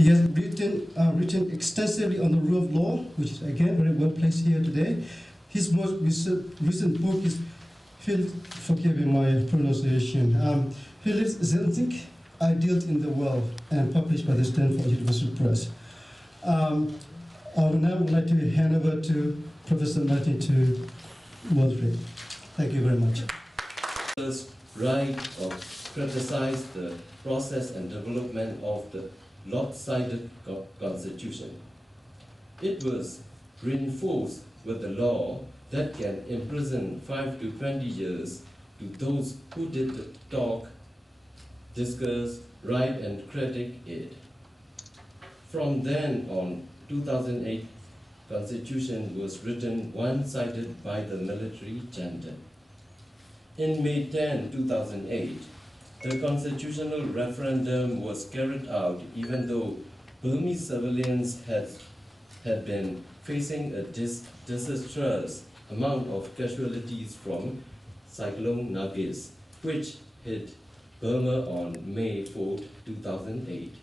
He has written extensively on the rule of law, which is again very well placed here today. His most recent book is forgive me my pronunciation. Philip's Zenzik, Ideals in the World, and published by the Stanford University Press. I would now like to hand over to Professor Martin to moderate. Thank you very much. Right of criticize the process and development of the lopsided constitution. It was reinforced with the law that can imprison 5 to 20 years to those who did the talk, discuss, write and critique it. From then on, 2008 Constitution was written one-sided by the military junta. In May 10, 2008, the constitutional referendum was carried out even though Burmese civilians had been facing a disastrous amount of casualties from Cyclone Nargis, which hit Burma on May 4, 2008.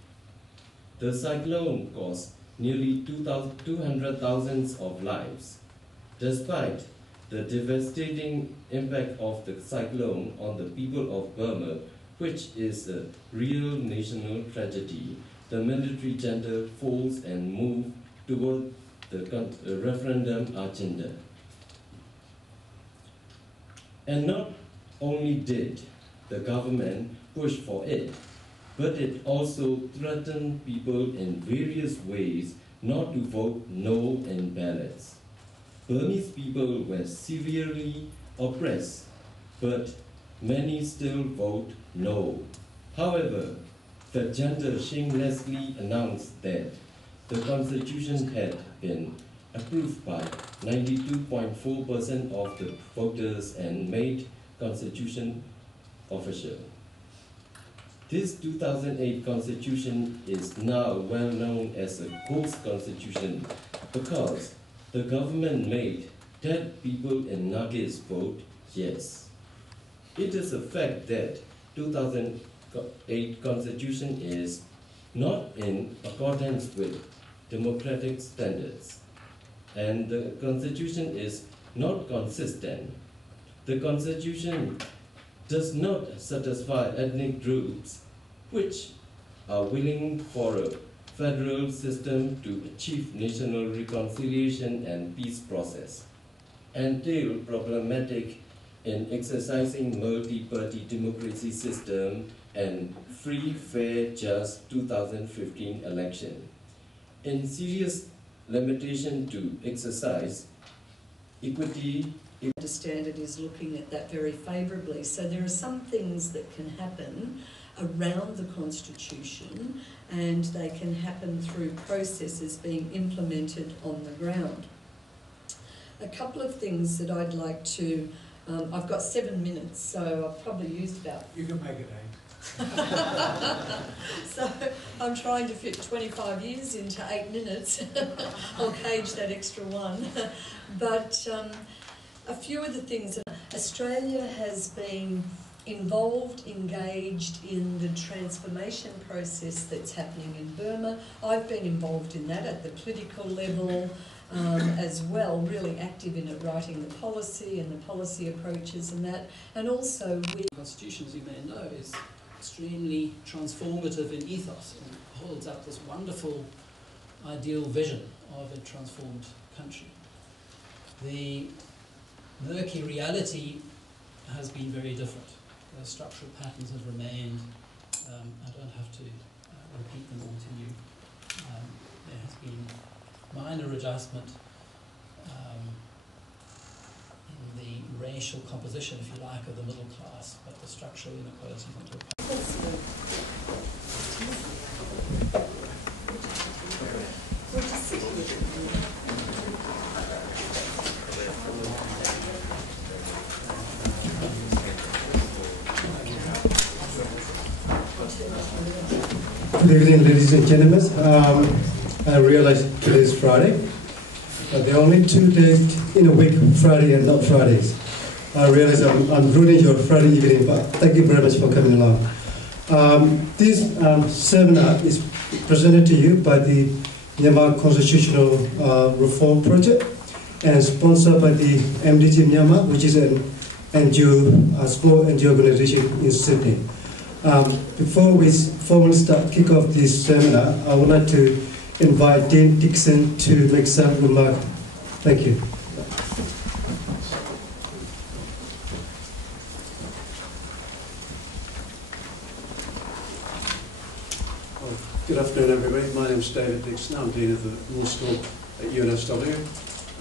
The cyclone caused nearly 200,000 of lives. Despite the devastating impact of the cyclone on the people of Burma, which is a real national tragedy, the military junta forced and moved toward the referendum agenda. And not only did the government push for it, but it also threatened people in various ways not to vote no in ballots. Burmese people were severely oppressed, but many still vote no. However, the junta shamelessly announced that the constitution had been approved by 92.4% of the voters and made constitution official. This 2008 constitution is now well known as a ghost constitution because the government made dead people in Nargis vote yes. It is a fact that 2008 constitution is not in accordance with democratic standards, and the constitution is not consistent. The constitution does not satisfy ethnic groups which are willing for a federal system to achieve national reconciliation and peace process, and still problematic in exercising multi-party democracy system and free, fair, just 2015 election. In serious limitation to exercise equity. I understand it is looking at that very favourably. So there are some things that can happen around the Constitution, and they can happen through processes being implemented on the ground. A couple of things that I'd like to, I've got 7 minutes, so I've probably used about... You can make it 8. So I'm trying to fit 25 years into 8 minutes. I'll cage that extra one. But a few of the things, Australia has been involved, engaged in the transformation process that's happening in Burma. I've been involved in that at the political level as well, really active in it, writing the policy and the policy approaches and that. And also the Constitution, as you may know, is extremely transformative in ethos and holds up this wonderful ideal vision of a transformed country. The murky reality has been very different. The structural patterns have remained. I don't have to repeat them all to you. There has been minor adjustment in the racial composition, if you like, of the middle class, but the structural inequalities not to Good evening, ladies and gentlemen. I realize today is Friday, but there are only 2 days in a week, Friday and not Fridays. I realize I'm ruining your Friday evening, but thank you very much for coming along. This seminar is presented to you by the Myanmar Constitutional Reform Project and sponsored by the MDG Myanmar, which is an NGO, a small NGO organization in Sydney. Before we formally kick off this seminar, I would like to invite Dean Dixon to make some remarks. Thank you. Good afternoon, everybody. My name is David Dixon. I'm Dean of the Law School at UNSW,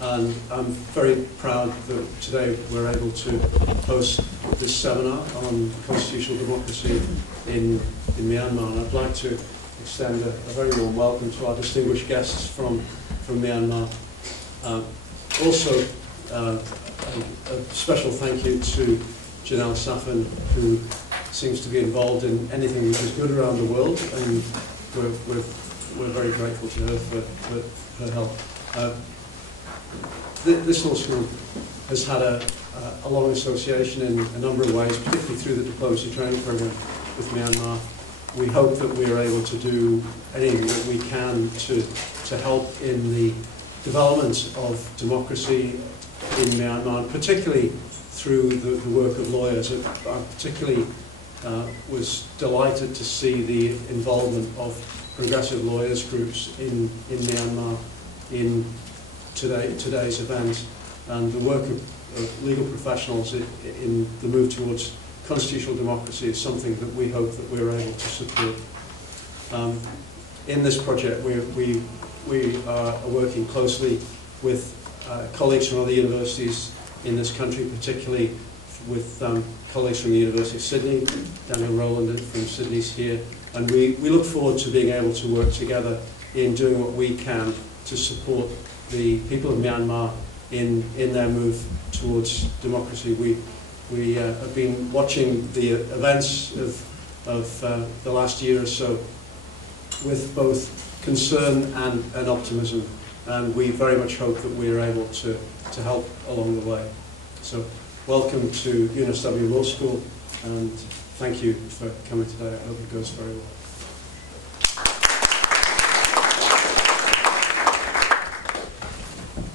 and I'm very proud that today we're able to host this seminar on constitutional democracy in Myanmar. And I'd like to extend a very warm welcome to our distinguished guests from Myanmar. Also, a special thank you to Janelle Safin, who seems to be involved in anything which is good around the world, and we're very grateful to her for her help. This law school has had a long association in a number of ways, particularly through the diplomacy training program with Myanmar. We hope that we are able to do anything that we can to help in the development of democracy in Myanmar, and particularly through the work of lawyers. I particularly was delighted to see the involvement of progressive lawyers groups in Myanmar in today's event, and the work of legal professionals in the move towards constitutional democracy is something that we hope that we're able to support. In this project, we are working closely with colleagues from other universities in this country, particularly with colleagues from the University of Sydney. Daniel Rowland from Sydney's here, and we look forward to being able to work together in doing what we can to support the people of Myanmar in their move towards democracy. We have been watching the events of the last year or so with both concern and optimism, and we very much hope that we are able to help along the way. So welcome to UNSW Law School, and thank you for coming today. I hope it goes very well.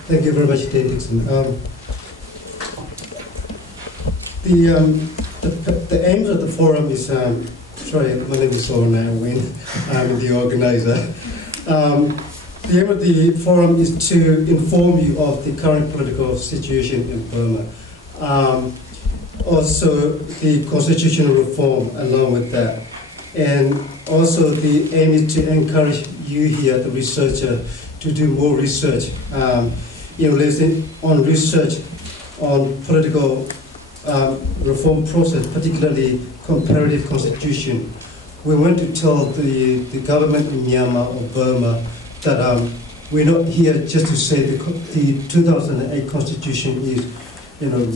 Thank you very much, Dean Dixon. The aims of the forum is, sorry, my name is Sorna Win, I'm the organizer. The aim of the forum is to inform you of the current political situation in Burma. Also the constitutional reform along with that. And also the aim is to encourage you here, the researcher, to do more research in relation on research on political reform process, particularly comparative constitution. We want to tell the government in Myanmar or Burma that we're not here just to say the 2008 constitution is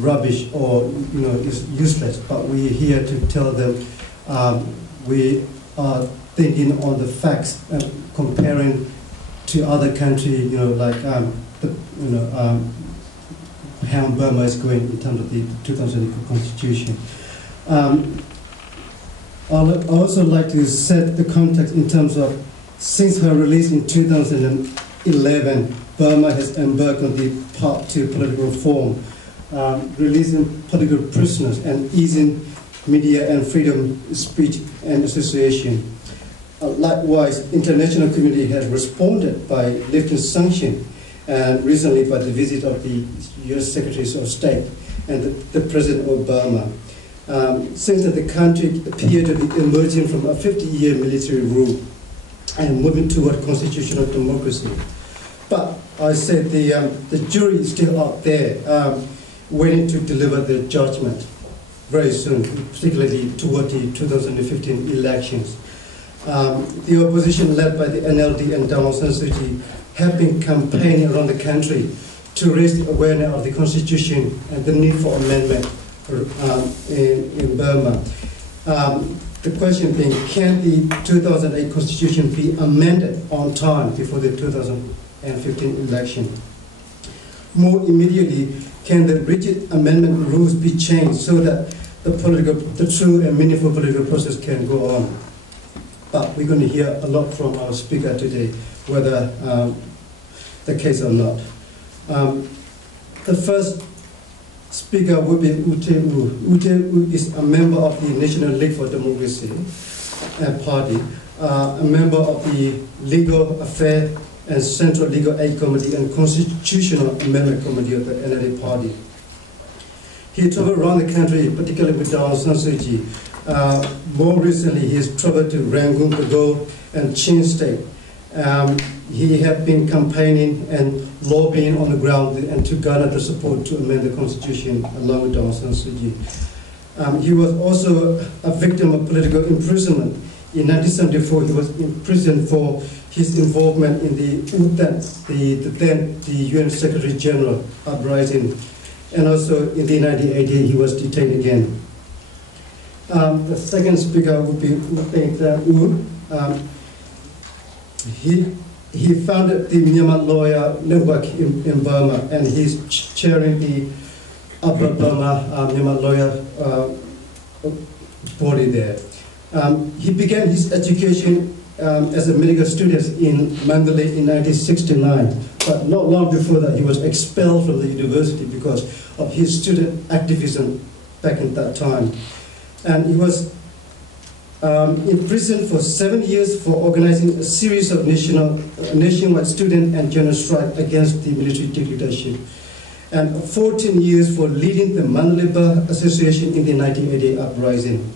rubbish or is useless, but we're here to tell them we are thinking on the facts and comparing to other countries, like how Burma is going in terms of the 2008 constitution. I'd also like to set the context in terms of, since her release in 2011, Burma has embarked on the path to political reform, releasing political prisoners and easing media and freedom of speech and association. Likewise, international community has responded by lifting sanctions, and recently by the visit of the U.S. Secretaries of State and the President of Burma. Since that the country appeared to be emerging from a 50-year military rule and moving toward constitutional democracy. But I said the jury is still out there waiting to deliver the judgment very soon, particularly toward the 2015 elections. The opposition led by the NLD and Daw Aung San Suu Kyi have been campaigning around the country to raise the awareness of the constitution and the need for amendment in Burma. The question being, can the 2008 constitution be amended on time before the 2015 election? More immediately, can the rigid amendment rules be changed so that the true and meaningful political process can go on? but we're going to hear a lot from our speaker today, whether the case or not. The first speaker will be Ute Wu. Ute Wu is a member of the National League for Democracy Party, a member of the Legal Affairs and Central Legal Aid Committee and Constitutional Amendment Committee of the NLD Party. He traveled around the country, particularly with Aung San Suu Kyi. More recently, he has traveled to Rangoon, Pagod, and Chin State. He had been campaigning and lobbying on the ground and to garner the support to amend the constitution along with Aung San Suu Kyi. He was also a victim of political imprisonment. In 1974, he was imprisoned for his involvement in the UN Secretary General uprising. And also in the 1980, he was detained again. The second speaker would be Wu. He founded the Myanmar Lawyer Network in Burma, and he's chairing the Upper Burma Myanmar Lawyer body there. He began his education as a medical student in Mandalay in 1969, but not long before that he was expelled from the university because of his student activism back in that time. And he was imprisoned for 7 years for organizing a series of nationwide student and general strike against the military dictatorship, and 14 years for leading the Mandalay Bar Association in the 1988 uprising.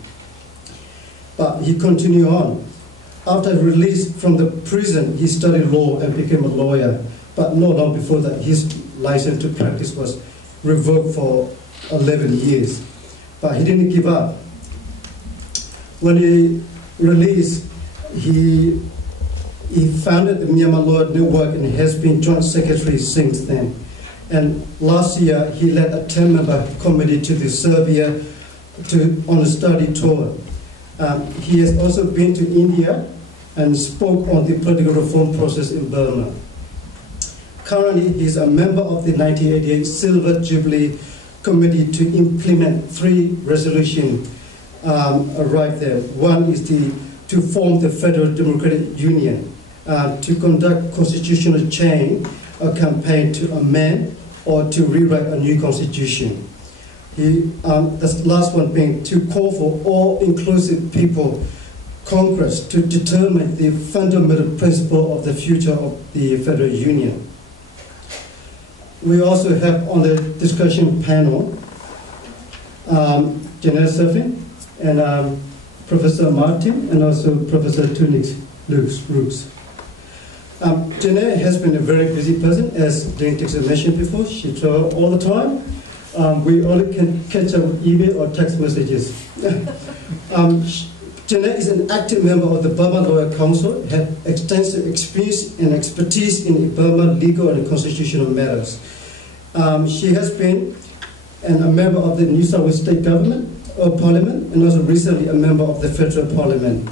But he continued on. After release from the prison, he studied law and became a lawyer, but not long before that, his license to practice was revoked for 11 years. But he didn't give up. When he released, he founded the Myanmar Lawyer Network and has been joint secretary since then. And last year, he led a 10-member committee to the Serbia on a study tour. He has also been to India and spoke on the political reform process in Burma. Currently, he is a member of the 1988 Silver Jubilee Committee to implement 3 resolutions right there. One is to form the Federal Democratic Union, to conduct constitutional change, a campaign to amend or to rewrite a new constitution. The last one being to call for all-inclusive people Congress to determine the fundamental principle of the future of the Federal Union. We also have on the discussion panel Janet Surfing and Professor Martin and also Professor Tunix Rooks. Janet has been a very busy person, as Dane Dixon mentioned before. She travels all the time. We only can catch up with email or text messages. Janet is an active member of the Burma Lawyer Council, had extensive experience and expertise in Burma legal and constitutional matters. She has been a member of the New South Wales State Government or Parliament, and also recently a member of the Federal Parliament.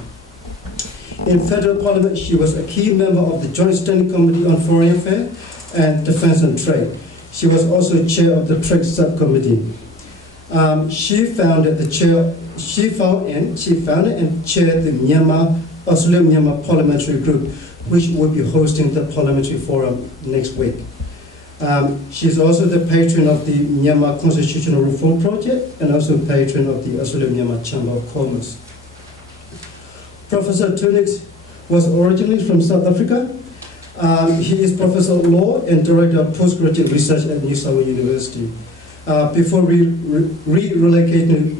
In Federal Parliament, she was a key member of the Joint Standing Committee on Foreign Affairs and Defence and Trade. She was also chair of the Trade Subcommittee. She founded and chaired the Australia-Myanmar Parliamentary Group, which will be hosting the Parliamentary Forum next week. She is also the patron of the Myanmar Constitutional Reform Project and also patron of the Australia-Myanmar Chamber of Commerce. Professor Tunix was originally from South Africa. He is Professor of Law and Director of Postgraduate Research at New South Wales University. Before relocating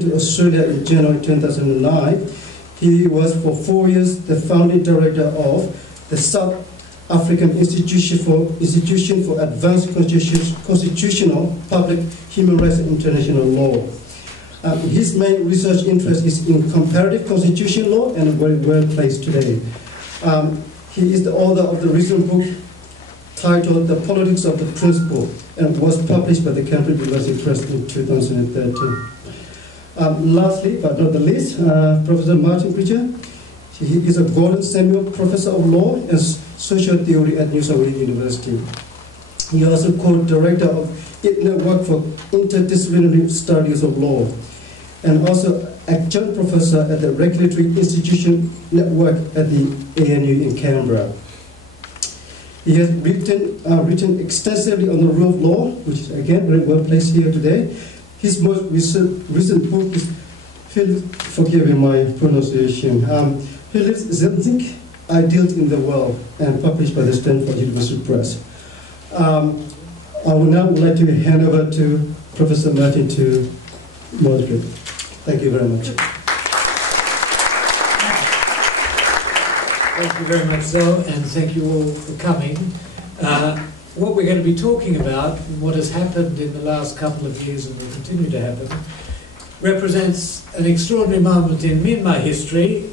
to Australia in January 2009, he was for 4 years the founding director of the South African Institution for Advanced Constitutional Public Human Rights and International Law. His main research interest is in comparative constitutional law and very well placed today. He is the author of the recent book titled The Politics of the Principle and was published by the Cambridge University Press in 2013. Lastly, but not the least, Professor Martin Pritchard. He is a Gordon Samuel Professor of Law and Social Theory at New South Wales University. He is also co-director of IT Network for Interdisciplinary Studies of Law, and also adjunct professor at the Regulatory Institution Network at the ANU in Canberra. He has written extensively on the rule of law, which is again very well placed here today. His most recent book is forgive me my pronunciation. Philip's Zemzik, Ideals in the World, and published by the Stanford University Press. I would now like to hand over to Professor Martin to moderate. Thank you very much. Thank you very much, Zoe, and thank you all for coming. What we're going to be talking about, and what has happened in the last couple of years and will continue to happen, represents an extraordinary moment in Myanmar history,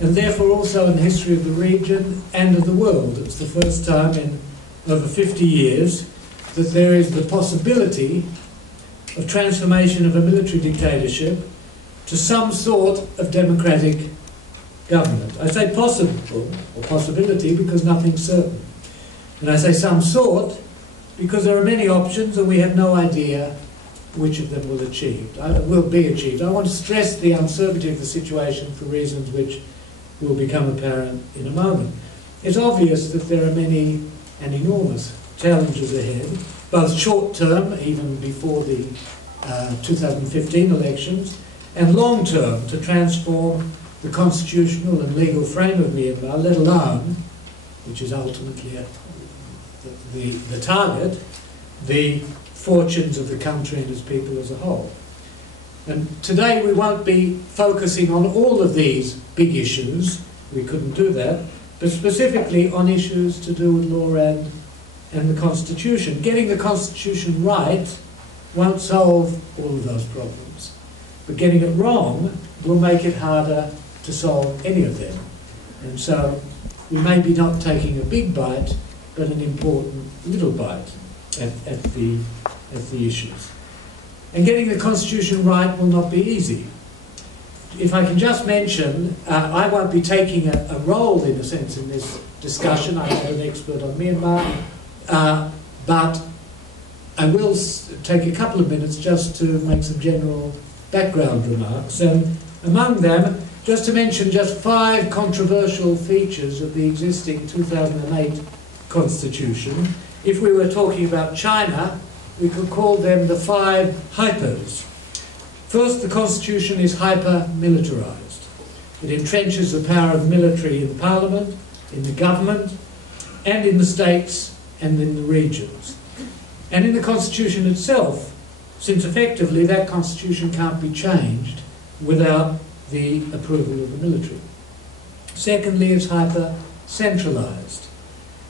and therefore also in the history of the region and of the world. It's the first time in over 50 years that there is the possibility of transformation of a military dictatorship to some sort of democratic government. I say possible, or possibility, because nothing's certain. And I say some sort, because there are many options and we have no idea which of them will be achieved. I want to stress the uncertainty of the situation for reasons which will become apparent in a moment. It's obvious that there are many and enormous challenges ahead, both short-term, even before the 2015 elections, and long-term, to transform the constitutional and legal frame of Myanmar, let alone, which is ultimately the target, the fortunes of the country and its people as a whole. And today we won't be focusing on all of these big issues, we couldn't do that, but specifically on issues to do with law and the Constitution. Getting the Constitution right won't solve all of those problems, but getting it wrong will make it harder to solve any of them. And so we may be not taking a big bite, but an important little bite at the issues. And getting the Constitution right will not be easy. If I can just mention, I won't be taking a role, in a sense, in this discussion. I'm not an expert on Myanmar, but I will take a couple of minutes just to make some general background remarks. And among them, just to mention just 5 controversial features of the existing 2008 Constitution. If we were talking about China, we could call them the 5 hypers. First, the Constitution is hyper-militarized. It entrenches the power of the military in the parliament, in the government, and in the states and in the regions. And in the Constitution itself, since effectively that Constitution can't be changed without the approval of the military. Secondly, it's hyper-centralized.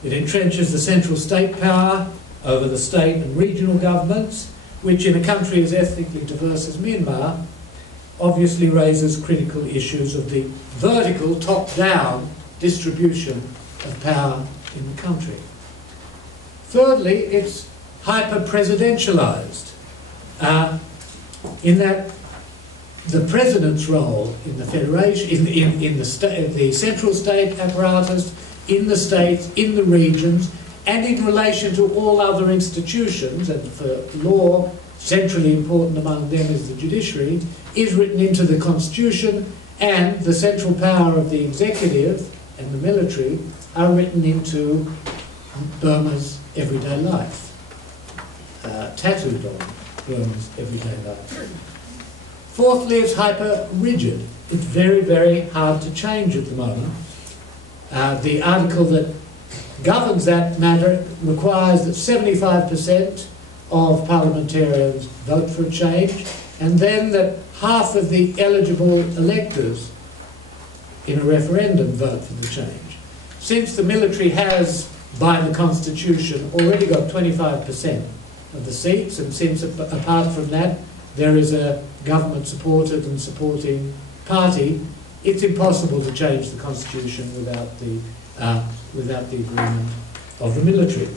It entrenches the central state power over the state and regional governments, which in a country as ethnically diverse as Myanmar obviously raises critical issues of the vertical top-down distribution of power in the country. Thirdly, it's hyper-presidentialized, in that the president's role in the federation, in the central state apparatus, in the states, in the regions, and in relation to all other institutions, and for law, centrally important among them is the judiciary, is written into the Constitution, and the central power of the executive and the military are written into Burma's everyday life, tattooed on Burma's everyday life. Fourthly, it's hyper-rigid. It's very, very hard to change at the moment. The article that governs that matter requires that 75% of parliamentarians vote for a change, and then that half of the eligible electors in a referendum vote for the change. Since the military has, by the Constitution, already got 25% of the seats, and since apart from that there is a government-supported and supporting party, it's impossible to change the Constitution without the agreement of the military.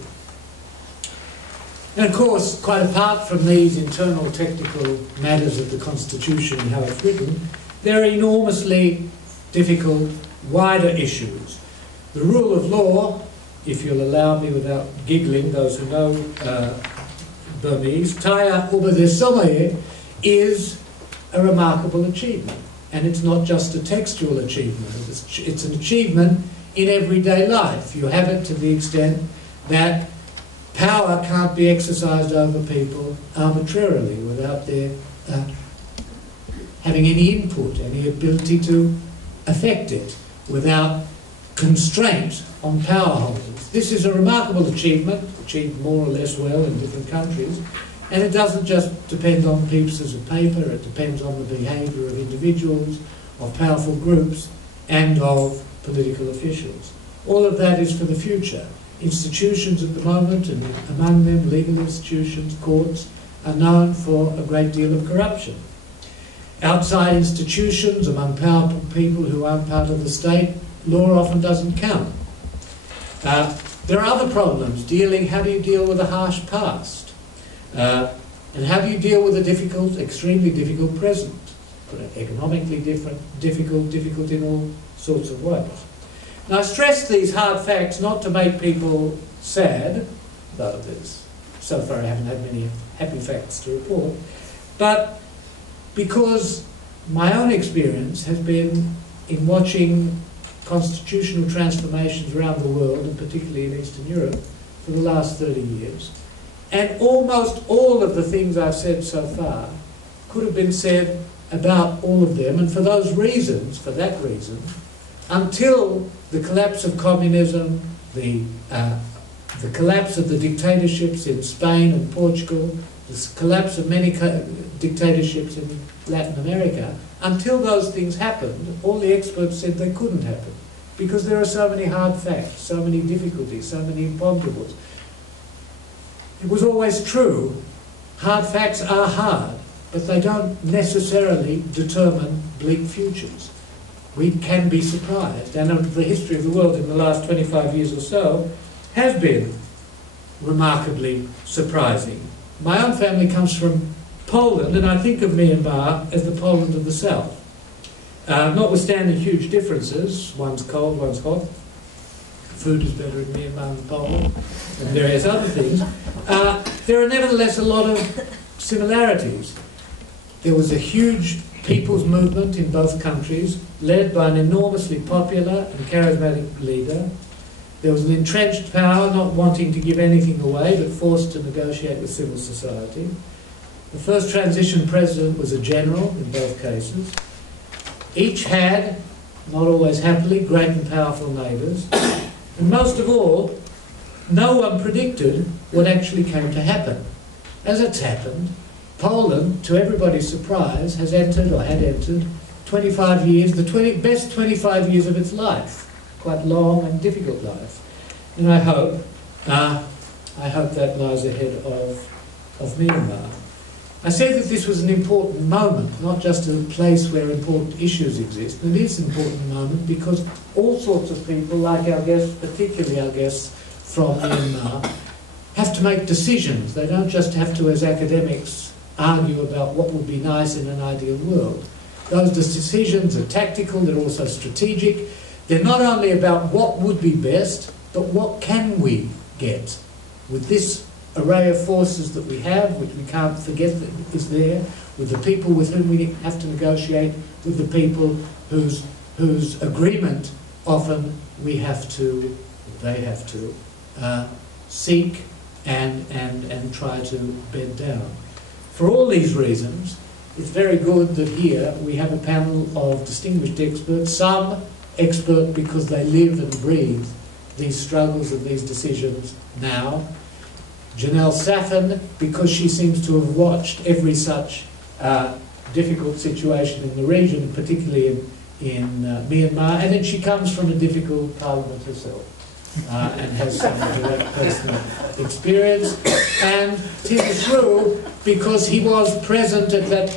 And of course, quite apart from these internal technical matters of the Constitution and how it's written, there are enormously difficult, wider issues. The rule of law, if you'll allow me without giggling, those who know Burmese, Taya Uba de Somaye, is a remarkable achievement. And it's not just a textual achievement, it's an achievement in everyday life. You have it to the extent that power can't be exercised over people arbitrarily without their having any input, any ability to affect it, without constraint on power holders. This is a remarkable achievement, achieved more or less well in different countries, and it doesn't just depend on pieces of paper, it depends on the behaviour of individuals, of powerful groups, and of political officials. All of that is for the future. Institutions at the moment, and among them legal institutions, courts, are known for a great deal of corruption. Outside institutions, among powerful people who aren't part of the state, law often doesn't count. There are other problems. How do you deal with a harsh past? And how do you deal with a difficult, extremely difficult present? Economically difficult in all sorts of ways. Now I stress these hard facts not to make people sad, though so far I haven't had many happy facts to report, but because my own experience has been in watching constitutional transformations around the world, and particularly in Eastern Europe, for the last 30 years. And almost all of the things I've said so far could have been said about all of them, and for those reasons, for that reason, until the collapse of communism, the collapse of the dictatorships in Spain and Portugal, the collapse of many dictatorships in Latin America, until those things happened, all the experts said they couldn't happen, because there are so many hard facts, so many difficulties, so many imponderables. It was always true, hard facts are hard, but they don't necessarily determine bleak futures. We can be surprised, and the history of the world in the last 25 years or so has been remarkably surprising. My own family comes from Poland, and I think of Myanmar as the Poland of the South. Notwithstanding huge differences, one's cold, one's hot, food is better in Myanmar than Poland, and various other things, there are nevertheless a lot of similarities. There was a huge people's movement in both countries, led by an enormously popular and charismatic leader. There was an entrenched power not wanting to give anything away, but forced to negotiate with civil society. The first transition president was a general in both cases. Each had, not always happily, great and powerful neighbours. And most of all, no one predicted what actually came to happen. As it's happened, Poland, to everybody's surprise, has entered, or had entered, 25 years, the best 25 years of its life. Quite long and difficult life. And I hope that lies ahead of Myanmar. I say that this was an important moment, not just a place where important issues exist. It is an important moment because all sorts of people, like our guests, particularly our guests from Myanmar, have to make decisions. They don't just have to, as academics, argue about what would be nice in an ideal world. Those decisions are tactical, they're also strategic. They're not only about what would be best, but what can we get with this array of forces that we have, which we can't forget that is there, with the people with whom we have to negotiate, with the people whose agreement often they have to seek and try to bed down. For all these reasons, it's very good that here we have a panel of distinguished experts, some expert because they live and breathe these struggles and these decisions now. Janelle Safin, because she seems to have watched every such difficult situation in the region, particularly in Myanmar, and then she comes from a difficult parliament herself. And has some direct personal experience. And Tim Through, because he was present at that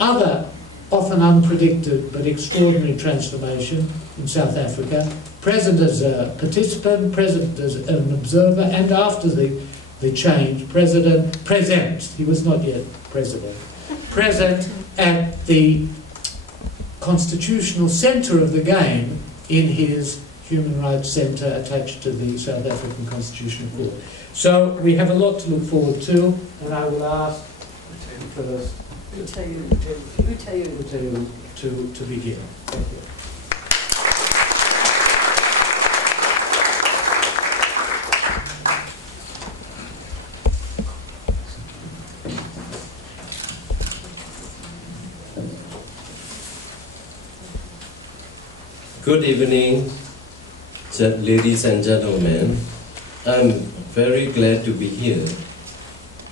other, often unpredicted but extraordinary transformation in South Africa, present as a participant, present as an observer, and after the change, present, he was not yet president, present at the constitutional centre of the game in his Human Rights Centre attached to the South African Constitutional Court. So we have a lot to look forward to, and I will ask first Utayu to to begin. Thank you. Good evening, ladies and gentlemen. I'm very glad to be here.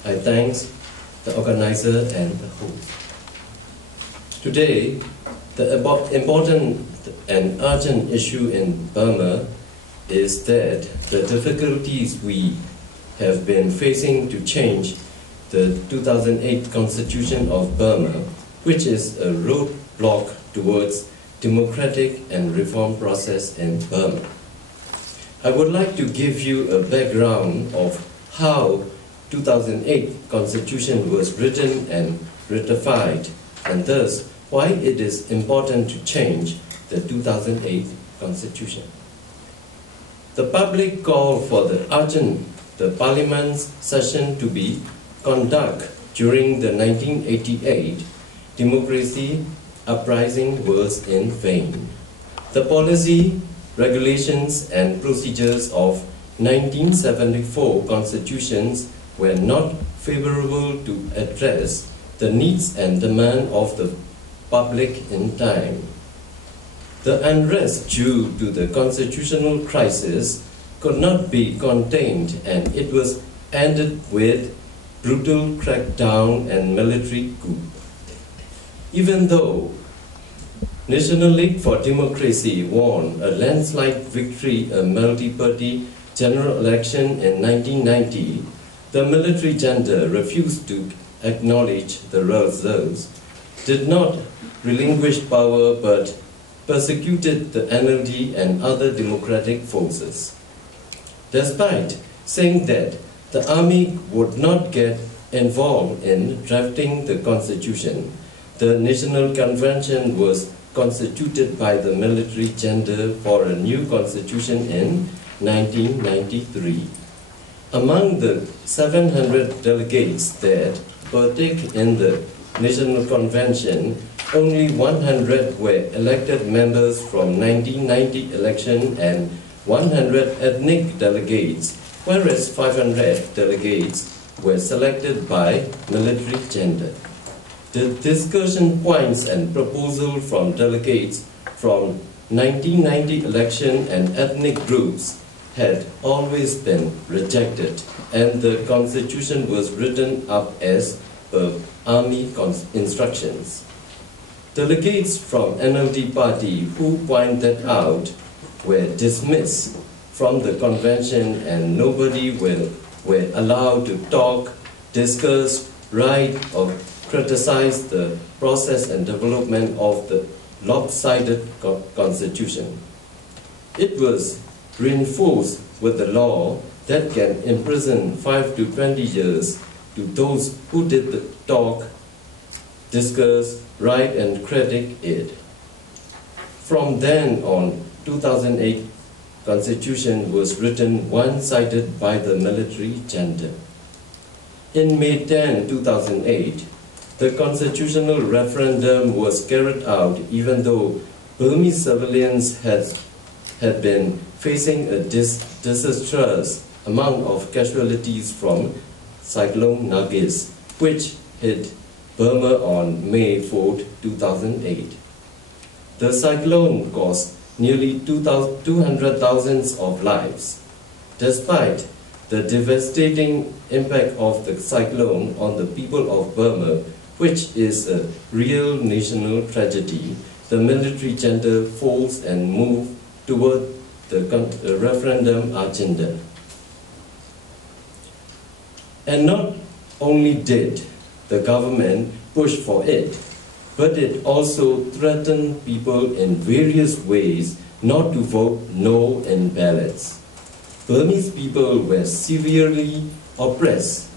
I thank the organizer and the host. Today, the important and urgent issue in Burma is that the difficulties we have been facing to change the 2008 Constitution of Burma, which is a roadblock towards democratic and reform process in Burma. I would like to give you a background of how 2008 Constitution was written and ratified, and thus why it is important to change the 2008 Constitution. The public call for the Parliament's session to be conducted during the 1988 democracy uprising was in vain. The policy, regulations and procedures of 1974 constitutions were not favorable to address the needs and demand of the public in time. The unrest due to the constitutional crisis could not be contained, and it was ended with brutal crackdown and military coup. Even though National League for Democracy won a landslide victory a multi-party general election in 1990, the military junta refused to acknowledge the results, did not relinquish power but persecuted the NLD and other democratic forces. Despite saying that the army would not get involved in drafting the constitution, the National Convention was constituted by the military junta for a new constitution in 1993. Among the 700 delegates that partake in the National Convention, only 100 were elected members from 1990 election and 100 ethnic delegates, whereas 500 delegates were selected by military junta. The discussion points and proposals from delegates from 1990 election and ethnic groups had always been rejected, and the constitution was written up as per army instructions. Delegates from NLD party who pointed out were dismissed from the convention, and nobody were allowed to talk, discuss, write, or criticize the process and development of the lopsided constitution. It was reinforced with the law that can imprison 5 to 20 years to those who did the talk, discuss, write, and critique it. From then on, 2008 Constitution was written one-sided by the military junta. In May 10, 2008, the constitutional referendum was carried out even though Burmese civilians had been facing a disastrous amount of casualties from Cyclone Nargis, which hit Burma on May 4, 2008. The cyclone cost nearly 200,000 of lives. Despite the devastating impact of the cyclone on the people of Burma, which is a real national tragedy, the military junta forced and moved toward the referendum agenda. And not only did the government push for it, but it also threatened people in various ways not to vote no in ballots. Burmese people were severely oppressed,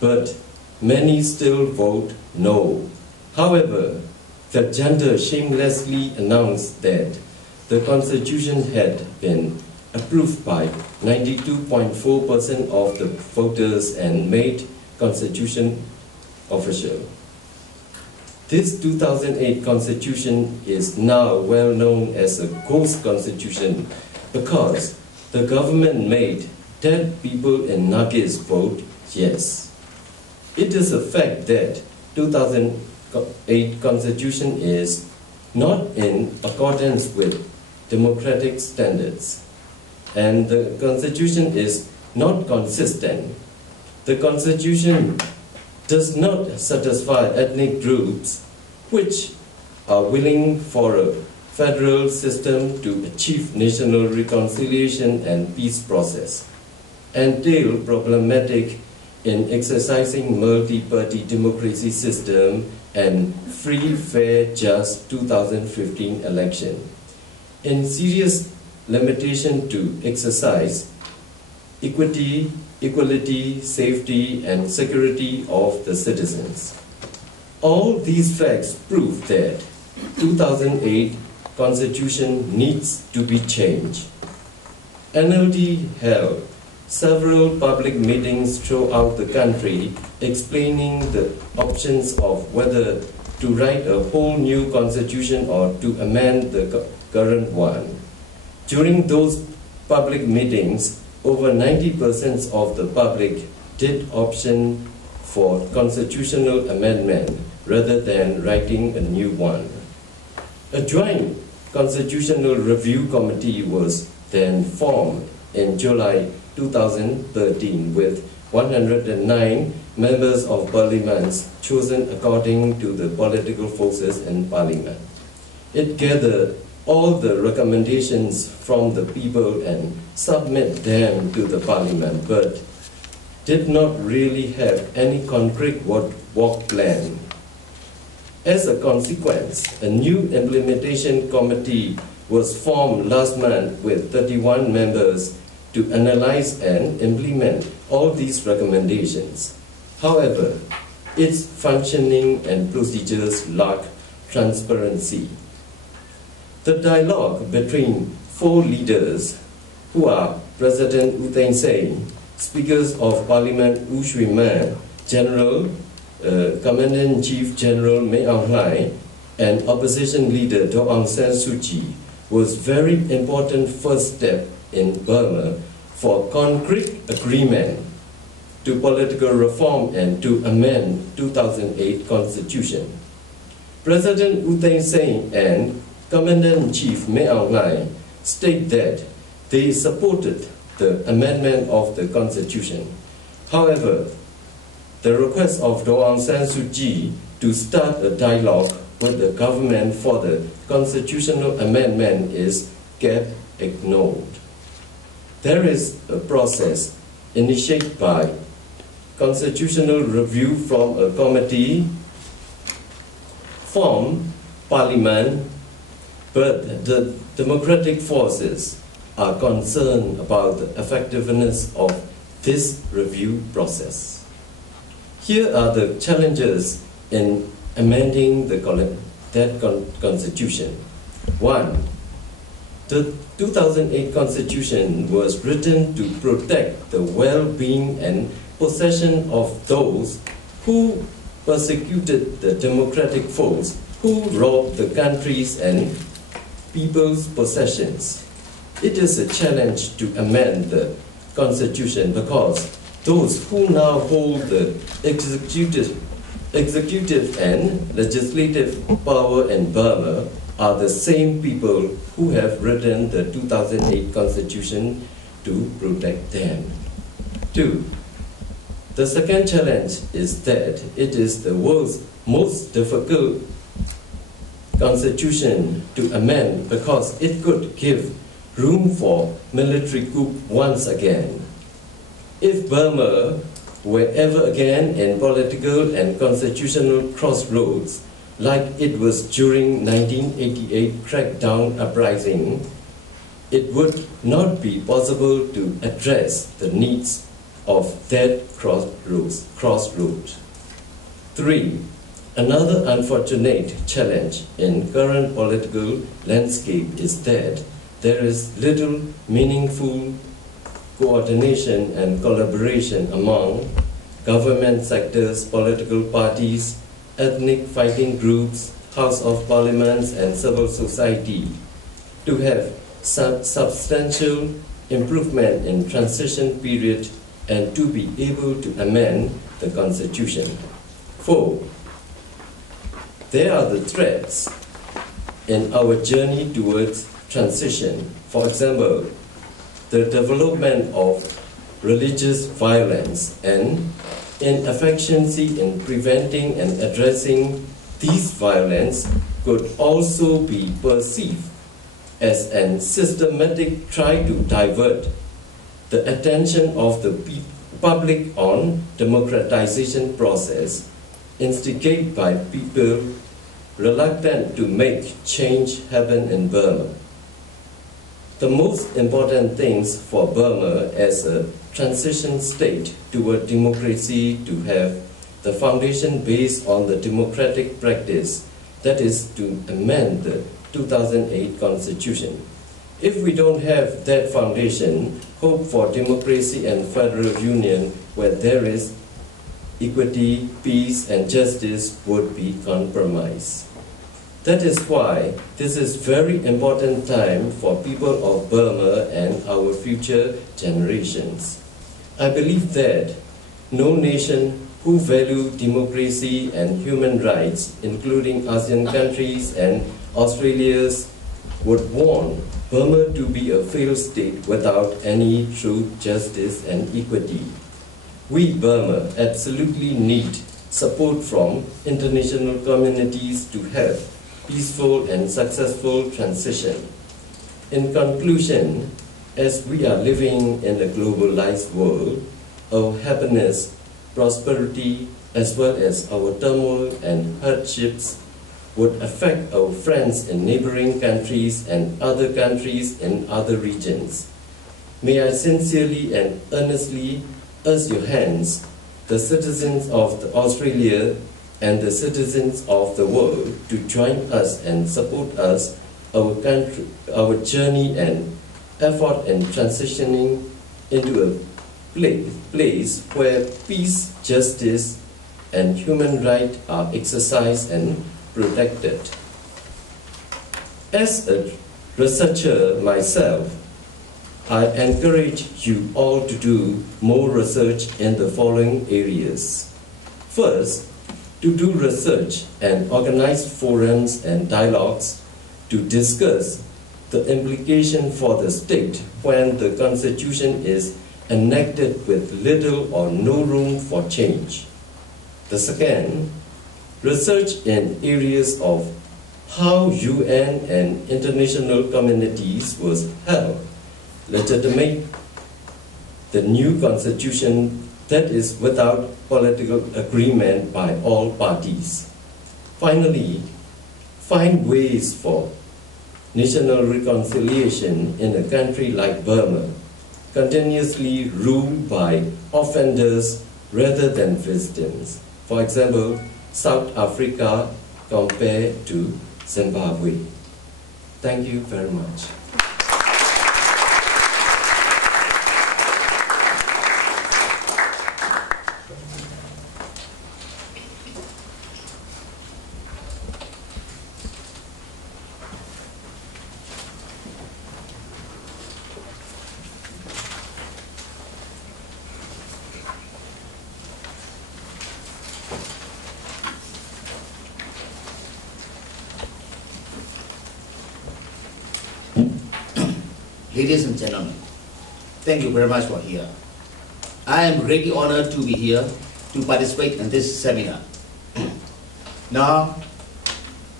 but many still vote no. However, the junta shamelessly announced that the constitution had been approved by 92.4% of the voters and made constitution official. This 2008 constitution is now well known as a ghost constitution because the government made dead people in Nagis vote yes. It is a fact that 2008 constitution is not in accordance with democratic standards, and the constitution is not consistent. The constitution does not satisfy ethnic groups which are willing for a federal system to achieve national reconciliation and peace process, and still problematic in exercising multi-party democracy system and free, fair, just 2015 election. In serious limitation to exercise equality, safety, and security of the citizens. All these facts prove that 2008 Constitution needs to be changed. NLD held several public meetings throughout the country explaining the options of whether to write a whole new constitution or to amend the current one. During those public meetings, over 90% of the public did option for constitutional amendment rather than writing a new one. A joint constitutional review committee was then formed in July 2013 with 109 members of parliament chosen according to the political forces in parliament. It gathered all the recommendations from the people and submit them to the parliament, but did not really have any concrete work plan. As a consequence, a new implementation committee was formed last month with 31 members to analyze and implement all these recommendations. However, its functioning and procedures lack transparency. The dialogue between four leaders, who are President U Thein Sein, Speakers of Parliament U Shui Man, Commander-in-Chief General Min Aung Hlaing, and Opposition Leader Daw Aung San Suu Kyi, was very important first step in Burma for concrete agreement to political reform and to amend 2008 Constitution. President U Thein Sein and Commander-in-Chief Min Aung Hlaing state that they supported the amendment of the Constitution. However, the request of Daw Aung San Suu Kyi to start a dialogue with the government for the constitutional amendment is kept ignored. There is a process initiated by constitutional review from a committee from Parliament, but the democratic forces are concerned about the effectiveness of this review process. Here are the challenges in amending that Constitution. 1. The 2008 Constitution was written to protect the well-being and possession of those who persecuted the democratic foes, who robbed the country's and people's possessions. It is a challenge to amend the Constitution because those who now hold the executive and legislative power in Burma are the same people who have written the 2008 Constitution to protect them. 2. The second challenge is that it is the world's most difficult constitution to amend because it could give room for military coup once again. If Burma were ever again in political and constitutional crossroads, like it was during 1988 crackdown uprising, it would not be possible to address the needs of that crossroads. 3. Another unfortunate challenge in current political landscape is that there is little meaningful coordination and collaboration among government sectors, political parties, ethnic fighting groups, House of Parliaments, and civil society to have substantial improvement in transition period and to be able to amend the constitution. 4. There are the threats in our journey towards transition. For example, the development of religious violence and inefficiency in preventing and addressing these violence could also be perceived as a systematic try to divert the attention of the public on democratization process instigated by people reluctant to make change happen in Burma. The most important things for Burma as a transition state toward democracy to have the foundation based on the democratic practice, that is to amend the 2008 Constitution. If we don't have that foundation, hope for democracy and federal union where there is equity, peace, and justice would be compromised. That is why this is very important time for people of Burma and our future generations. I believe that no nation who value democracy and human rights, including ASEAN countries and Australia's, would want Burma to be a failed state without any true justice and equity. We, Burma, absolutely need support from international communities to have peaceful and successful transition. In conclusion, as we are living in a globalized world, our happiness, prosperity, as well as our turmoil and hardships would affect our friends in neighboring countries and other countries in other regions. May I sincerely and earnestly urge your hands, the citizens of Australia and the citizens of the world, to join us and support us, our journey and effort in transitioning into a place where peace, justice, and human rights are exercised and protected. As a researcher myself, I encourage you all to do more research in the following areas. First, to do research and organize forums and dialogues to discuss the implication for the state when the Constitution is enacted with little or no room for change. The second, research in areas of how UN and international communities was help legitimate the new constitution that is without political agreement by all parties. Finally, find ways for national reconciliation in a country like Burma, continuously ruled by offenders rather than victims. For example, South Africa compared to Zimbabwe. Thank you very much. Ladies and gentlemen, thank you very much for here. I am really honored to be here to participate in this seminar. Now,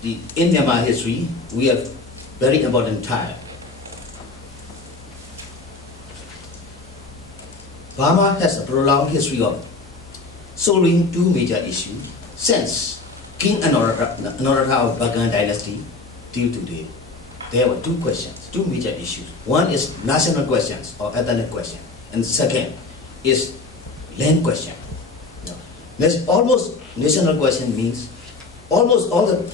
in Myanmar history, we have very important time. Burma has a prolonged history of solving two major issues since King Anuradha of Bagan dynasty till today. There were two questions, two major issues. One is national questions or ethnic question, and second is land question. There's almost national question means almost all the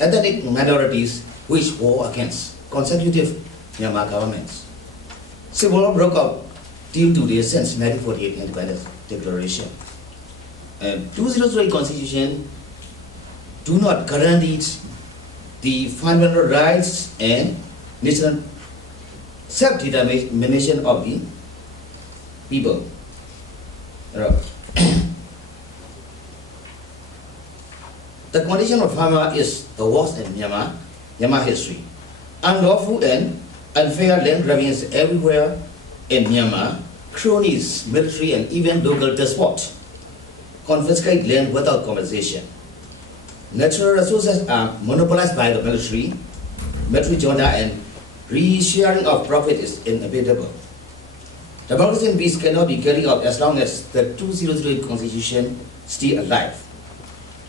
ethnic minorities which war against consecutive Myanmar governments. Civil war broke out till today since 1948 Independence Declaration. And 2003 Constitution do not guarantee the fundamental rights and national self-determination of the people. The condition of Burma is the worst in Myanmar history. Unlawful and unfair land grabbings everywhere in Myanmar, cronies, military, and even local despots confiscate land without compensation. Natural resources are monopolized by the military junta, and re-sharing of profit is inevitable. Democracy and peace cannot be carried out as long as the 2008 Constitution still alive.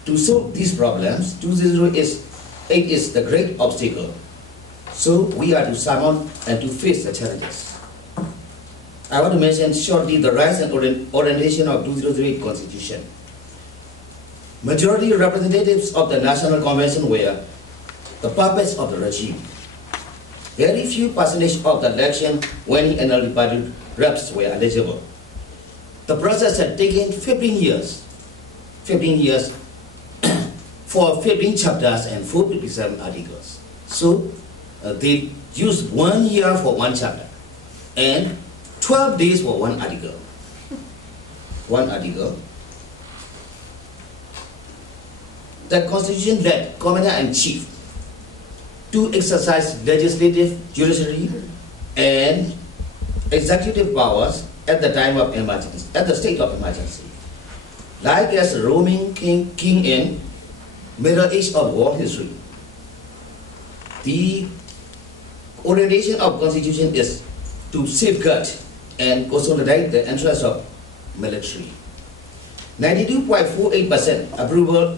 To solve these problems, 2008 is the great obstacle. So we are to summon and to face the challenges. I want to mention shortly the rise and orientation of 2008 Constitution. Majority representatives of the National Convention were the puppets of the regime. Very few percentage of the election winning NLD party reps were eligible. The process had taken 15 years for 15 chapters and 457 articles. So they used 1 year for one chapter and 12 days for one article. The Constitution led Commander-in-Chief to exercise legislative, judiciary, and executive powers at the time of emergency, at the state of emergency. Like as a roaming king in Middle Age of world history. The orientation of Constitution is to safeguard and consolidate the interests of military. 92.48% approval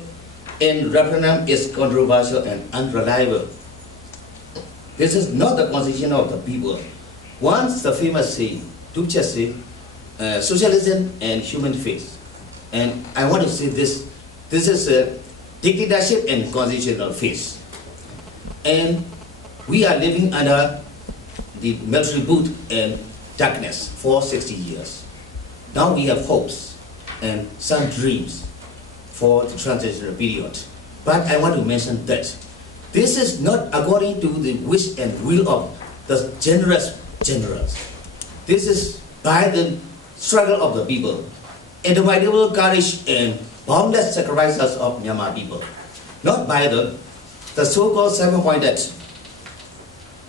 in referendum is controversial and unreliable. This is not the constitution of the people. Once the famous saying, socialism and human face. And I want to say this is a dictatorship and constitutional phase. And we are living under the military boot and darkness for 60 years. Now we have hopes and some dreams for the transitional period. But I want to mention that this is not according to the wish and will of the generous generals. This is by the struggle of the people, indomitable courage and boundless sacrifices of Myanmar people, not by the so-called seven-pointed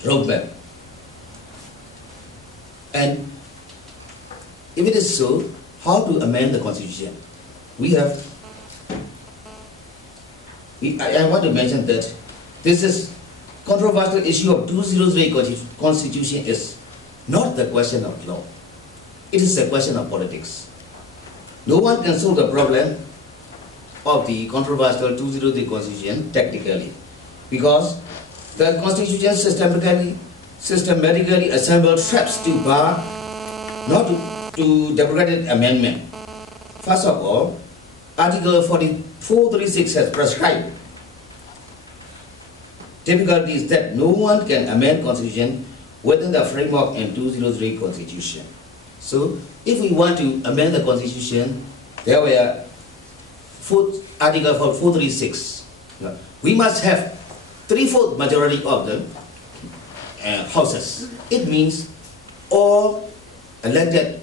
roadmap. And if it is so, how to amend the constitution? I want to mention that this is controversial issue of 2003 constitution is not the question of law. It is a question of politics. No one can solve the problem of the controversial 2003 constitution technically, because the constitution systematically assembled traps to bar not to democratic amendment. First of all, Article 436 has prescribed difficulties that no one can amend constitution within the framework in 2003 constitution. So, if we want to amend the constitution, there were Article 436. We must have 3/4 majority of the houses. It means all elected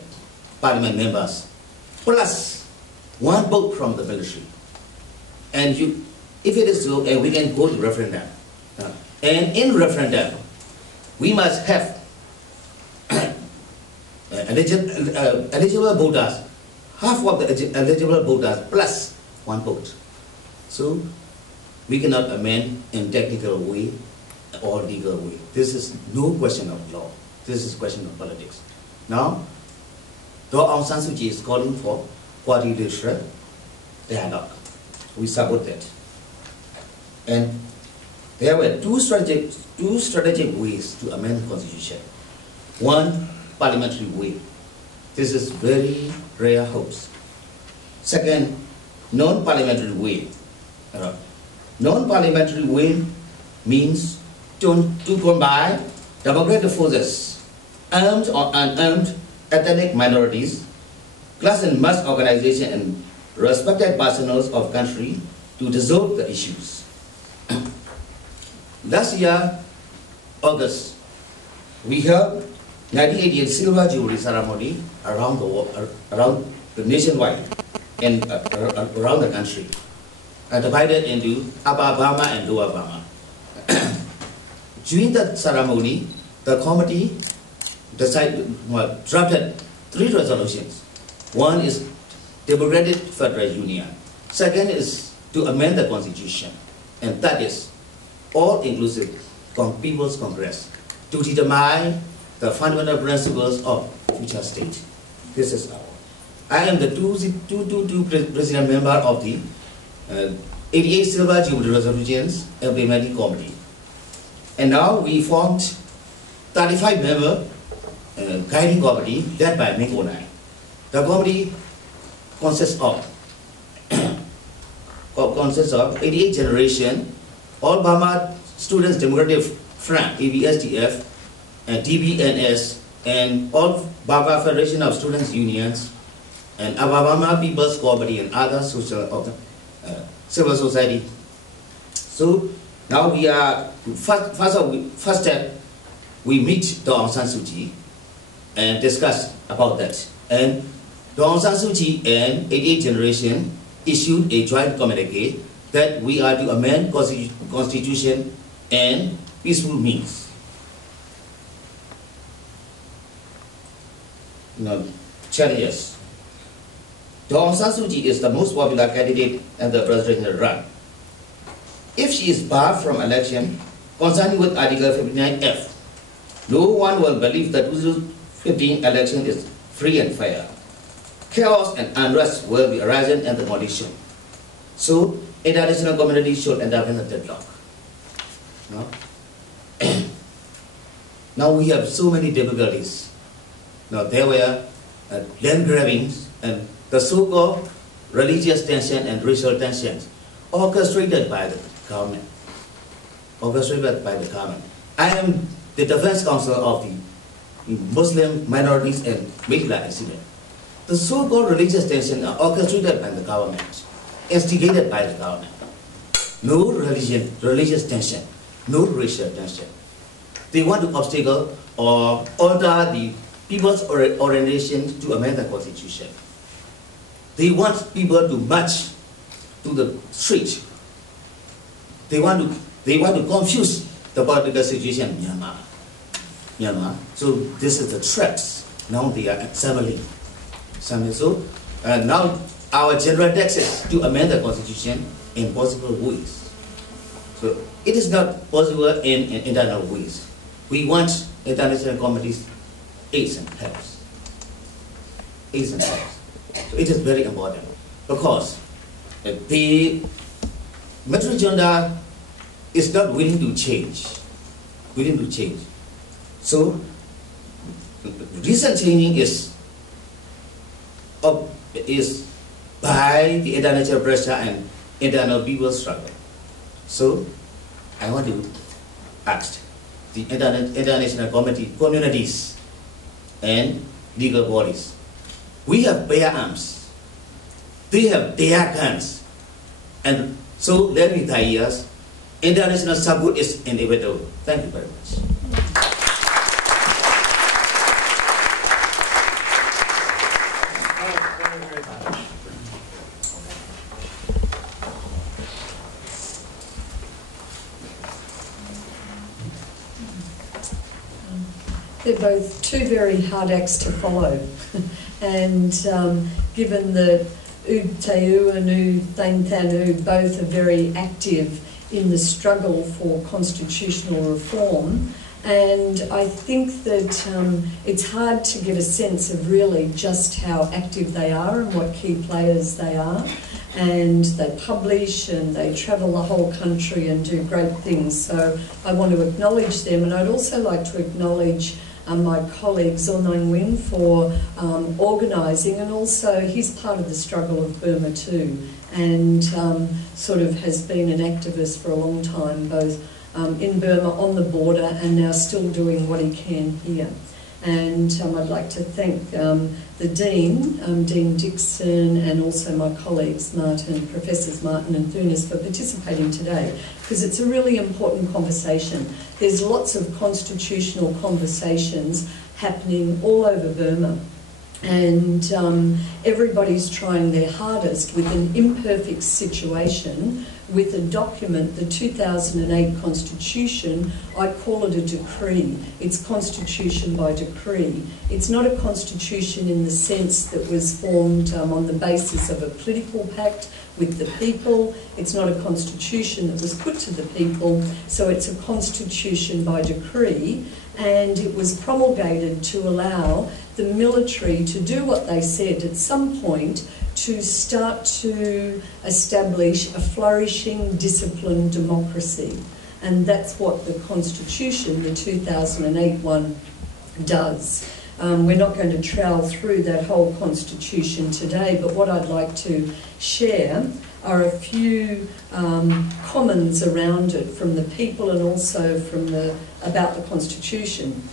parliament members plus 1 vote from the military. And if it is so, we can go to referendum. And in referendum, we must have eligible voters, half of the eligible voters plus 1 vote. So we cannot amend in technical way or legal way. This is no question of law. This is question of politics. Now, though Aung San Suu Kyi is calling for quadrilateral dialogue, we support that. And there were two strategic ways to amend the constitution. One, parliamentary way. This is very rare hopes. Second, non-parliamentary way. Non-parliamentary way means to combine democratic forces, armed or unarmed, ethnic minorities, class and mass organization, and respected personnel of country to resolve the issues. Last year, August, we held 1988 Silver Jubilee ceremony around the world, around the nationwide and around the country, divided into Upper Burma and Lower Burma. During that ceremony, the committee drafted 3 resolutions. One is Democratic Federal Union. Second is to amend the constitution. And that is all-inclusive People's Congress to determine the fundamental principles of future state. This is our. I am the president member of the 88 Silver Jubilee Resolutions Implementing Committee. And now we formed 35-member guiding committee led by Ming Onai. The committee consists of 88 generation, all Burma Students Democratic Front, ABSDF, and DBNS, and all Burma Federation of Students Unions, and Burma People's Committee and other social civil society. So now we are first step. We meet Aung San Suu Kyi and discuss about that. And Aung San Suu Kyi and 88 generation issued a joint communique that we are to amend constitution and peaceful means. Now, challenges. Aung San Suu Kyi is the most popular candidate in the presidential run. If she is barred from election, concerning with Article 59F, no one will believe that 2015 election is free and fair. Chaos and unrest will be arising in the condition. So, international community should intervene at deadlock. No? Now we have so many difficulties. Now there were land grabbings and the so-called religious tension and racial tensions orchestrated by the government. I am the defense counsel of the Muslim minorities and Mikla incident. The so-called religious tension are orchestrated by the government, instigated by the government. No religious tension, no racial tension. They want to obstacle or alter the people's orientation to amend the constitution. They want people to march to the street. They want to confuse the political situation in Myanmar. So this is the threats. Now they are assembling. So now our general text is to amend the constitution in possible ways. So it is not possible in internal ways. We want international committees aids and helps. So it is very important because the military junta is not willing to change. So recent changing is by the international pressure and internal people struggle. So I want to ask the international communities and legal bodies. We have bare arms. They have their guns. And so let me tell you, international support is inevitable. Thank you very much. They're both two very hard acts to follow. And given that U Te and U Thang Thanu both are very active in the struggle for constitutional reform, and I think that it's hard to get a sense of really just how active they are and what key players they are. And they publish and they travel the whole country and do great things. So I want to acknowledge them, and I'd also like to acknowledge my colleague Zornang Win for organising, and also he's part of the struggle of Burma too, and sort of has been an activist for a long time, both in Burma on the border and now still doing what he can here. And I'd like to thank the Dean, Dean Dixon, and also my colleagues, Professors Martin and Thunis, for participating today, because it's a really important conversation. There's lots of constitutional conversations happening all over Burma, and everybody's trying their hardest with an imperfect situation, with a document, the 2008 Constitution. I call it a decree. It's constitution by decree. It's not a constitution in the sense that was formed on the basis of a political pact with the people. It's not a constitution that was put to the people, so it's a constitution by decree, and it was promulgated to allow the military to do what they said at some point, to start to establish a flourishing, disciplined democracy. And that's what the Constitution, the 2008 one, does. We're not going to trail through that whole Constitution today, but what I'd like to share are a few comments around it from the people and also from about the Constitution.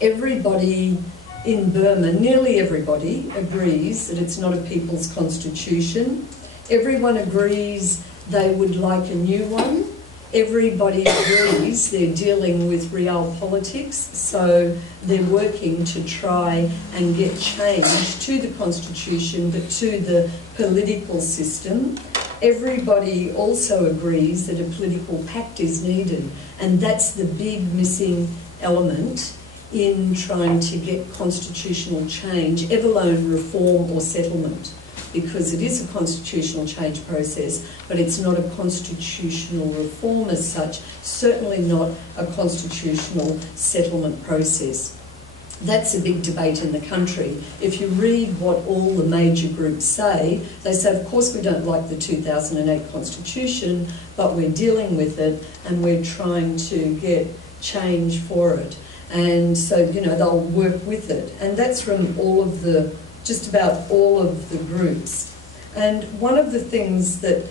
Everybody in Burma, nearly everybody, agrees that it's not a people's constitution. Everyone agrees they would like a new one. Everybody agrees they're dealing with real politics, so they're working to try and get change to the constitution, but to the political system. Everybody also agrees that a political pact is needed, and that's the big missing element in trying to get constitutional change, ever alone reform or settlement, because it is a constitutional change process, but it's not a constitutional reform as such, certainly not a constitutional settlement process. That's a big debate in the country. If you read what all the major groups say, they say, of course we don't like the 2008 Constitution, but we're dealing with it and we're trying to get change for it. And so, you know, they'll work with it. And that's from all of the, just about all of the groups. And one of the things that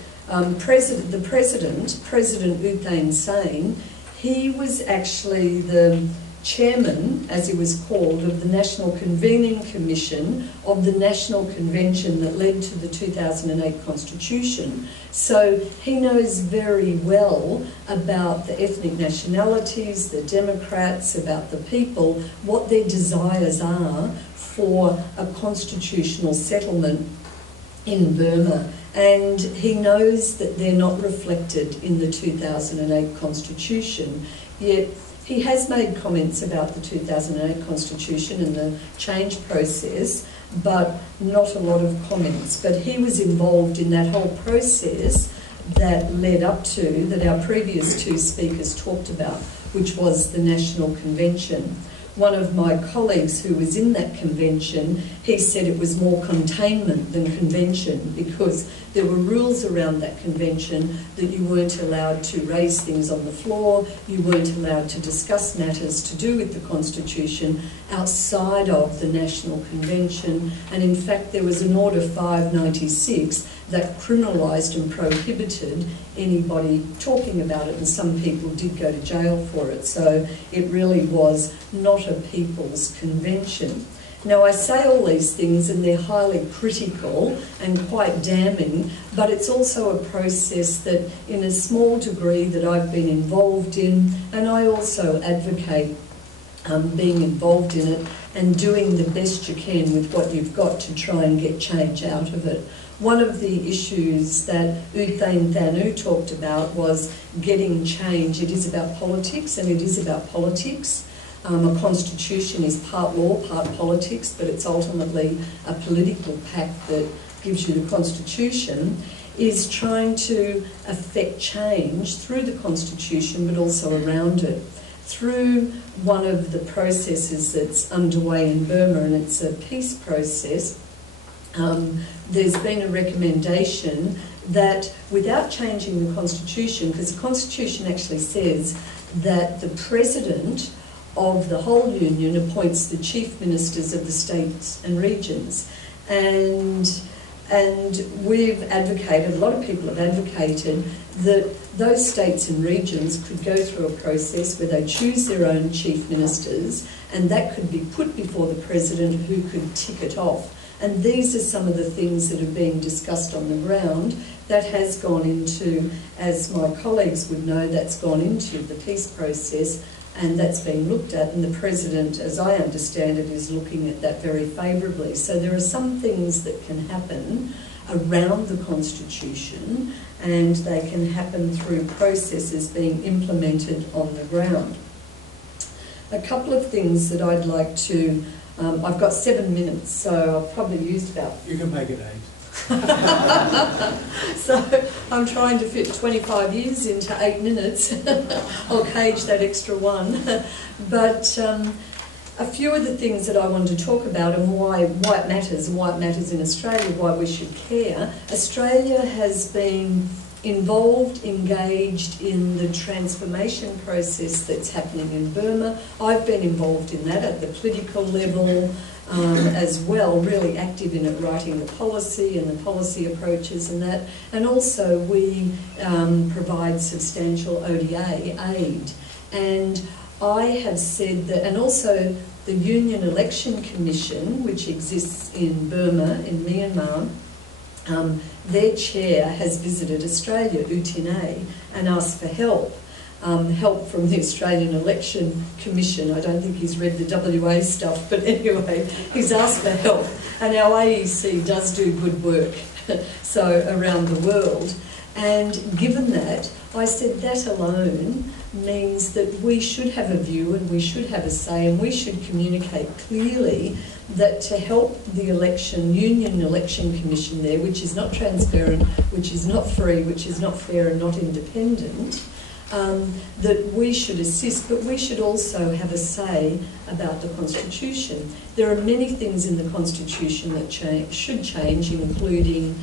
President U Thein Sein, he was actually the chairman, as he was called, of the National Convening Commission of the National Convention that led to the 2008 Constitution. So he knows very well about the ethnic nationalities, the Democrats, about the people, what their desires are for a constitutional settlement in Burma. And he knows that they're not reflected in the 2008 Constitution, yet he has made comments about the 2008 Constitution and the change process, but not a lot of comments. But he was involved in that whole process that led up to, that our previous two speakers talked about, which was the National Convention. One of my colleagues who was in that convention, he said it was more containment than convention, because there were rules around that convention that you weren't allowed to raise things on the floor, you weren't allowed to discuss matters to do with the Constitution outside of the National Convention, and in fact there was an Order 596 that criminalised and prohibited anybody talking about it, and some people did go to jail for it. So it really was not a people's convention. Now, I say all these things and they're highly critical and quite damning, but it's also a process that in a small degree that I've been involved in, and I also advocate being involved in it and doing the best you can with what you've got to try and get change out of it. One of the issues that U Thein Thanu talked about was getting change. It is about politics, and it is about politics. A constitution is part law, part politics, but it's ultimately a political pact that gives you the constitution, is trying to affect change through the constitution, but also around it. Through one of the processes that's underway in Burma, and it's a peace process, there's been a recommendation that without changing the constitution, because the constitution actually says that the president of the whole union appoints the chief ministers of the states and regions, and And we've advocated, a lot of people have advocated, that those states and regions could go through a process where they choose their own chief ministers, and that could be put before the president, who could tick it off. And these are some of the things that are being discussed on the ground. That has gone into, as my colleagues would know, that's gone into the peace process, and that's being looked at, and the president, as I understand it, is looking at that very favourably. So there are some things that can happen around the Constitution, and they can happen through processes being implemented on the ground. A couple of things that I'd like to, I've got 7 minutes, so I've probably used about... You can make it 8. So I'm trying to fit 25 years into 8 minutes. I'll cage that extra one. But a few of the things that I want to talk about and why it matters, and why it matters in Australia, why we should care. Australia has been involved, engaged in the transformation process that's happening in Burma. I've been involved in that at the political level, as well, really active in it, writing the policy and the policy approaches and that. And also we provide substantial ODA aid. And I have said that, and also the Union Election Commission, which exists in Burma, in Myanmar, their chair has visited Australia, U Tin A, and asked for help. Help from the Australian Election Commission. I don't think he's read the WA stuff, but anyway, he's asked for help. And our AEC does do good work, so around the world. And given that, I said that alone means that we should have a view and we should have a say, and we should communicate clearly that to help the Union Election Commission there, which is not transparent, which is not free, which is not fair and not independent, that we should assist, but we should also have a say about the Constitution. There are many things in the Constitution that should change, including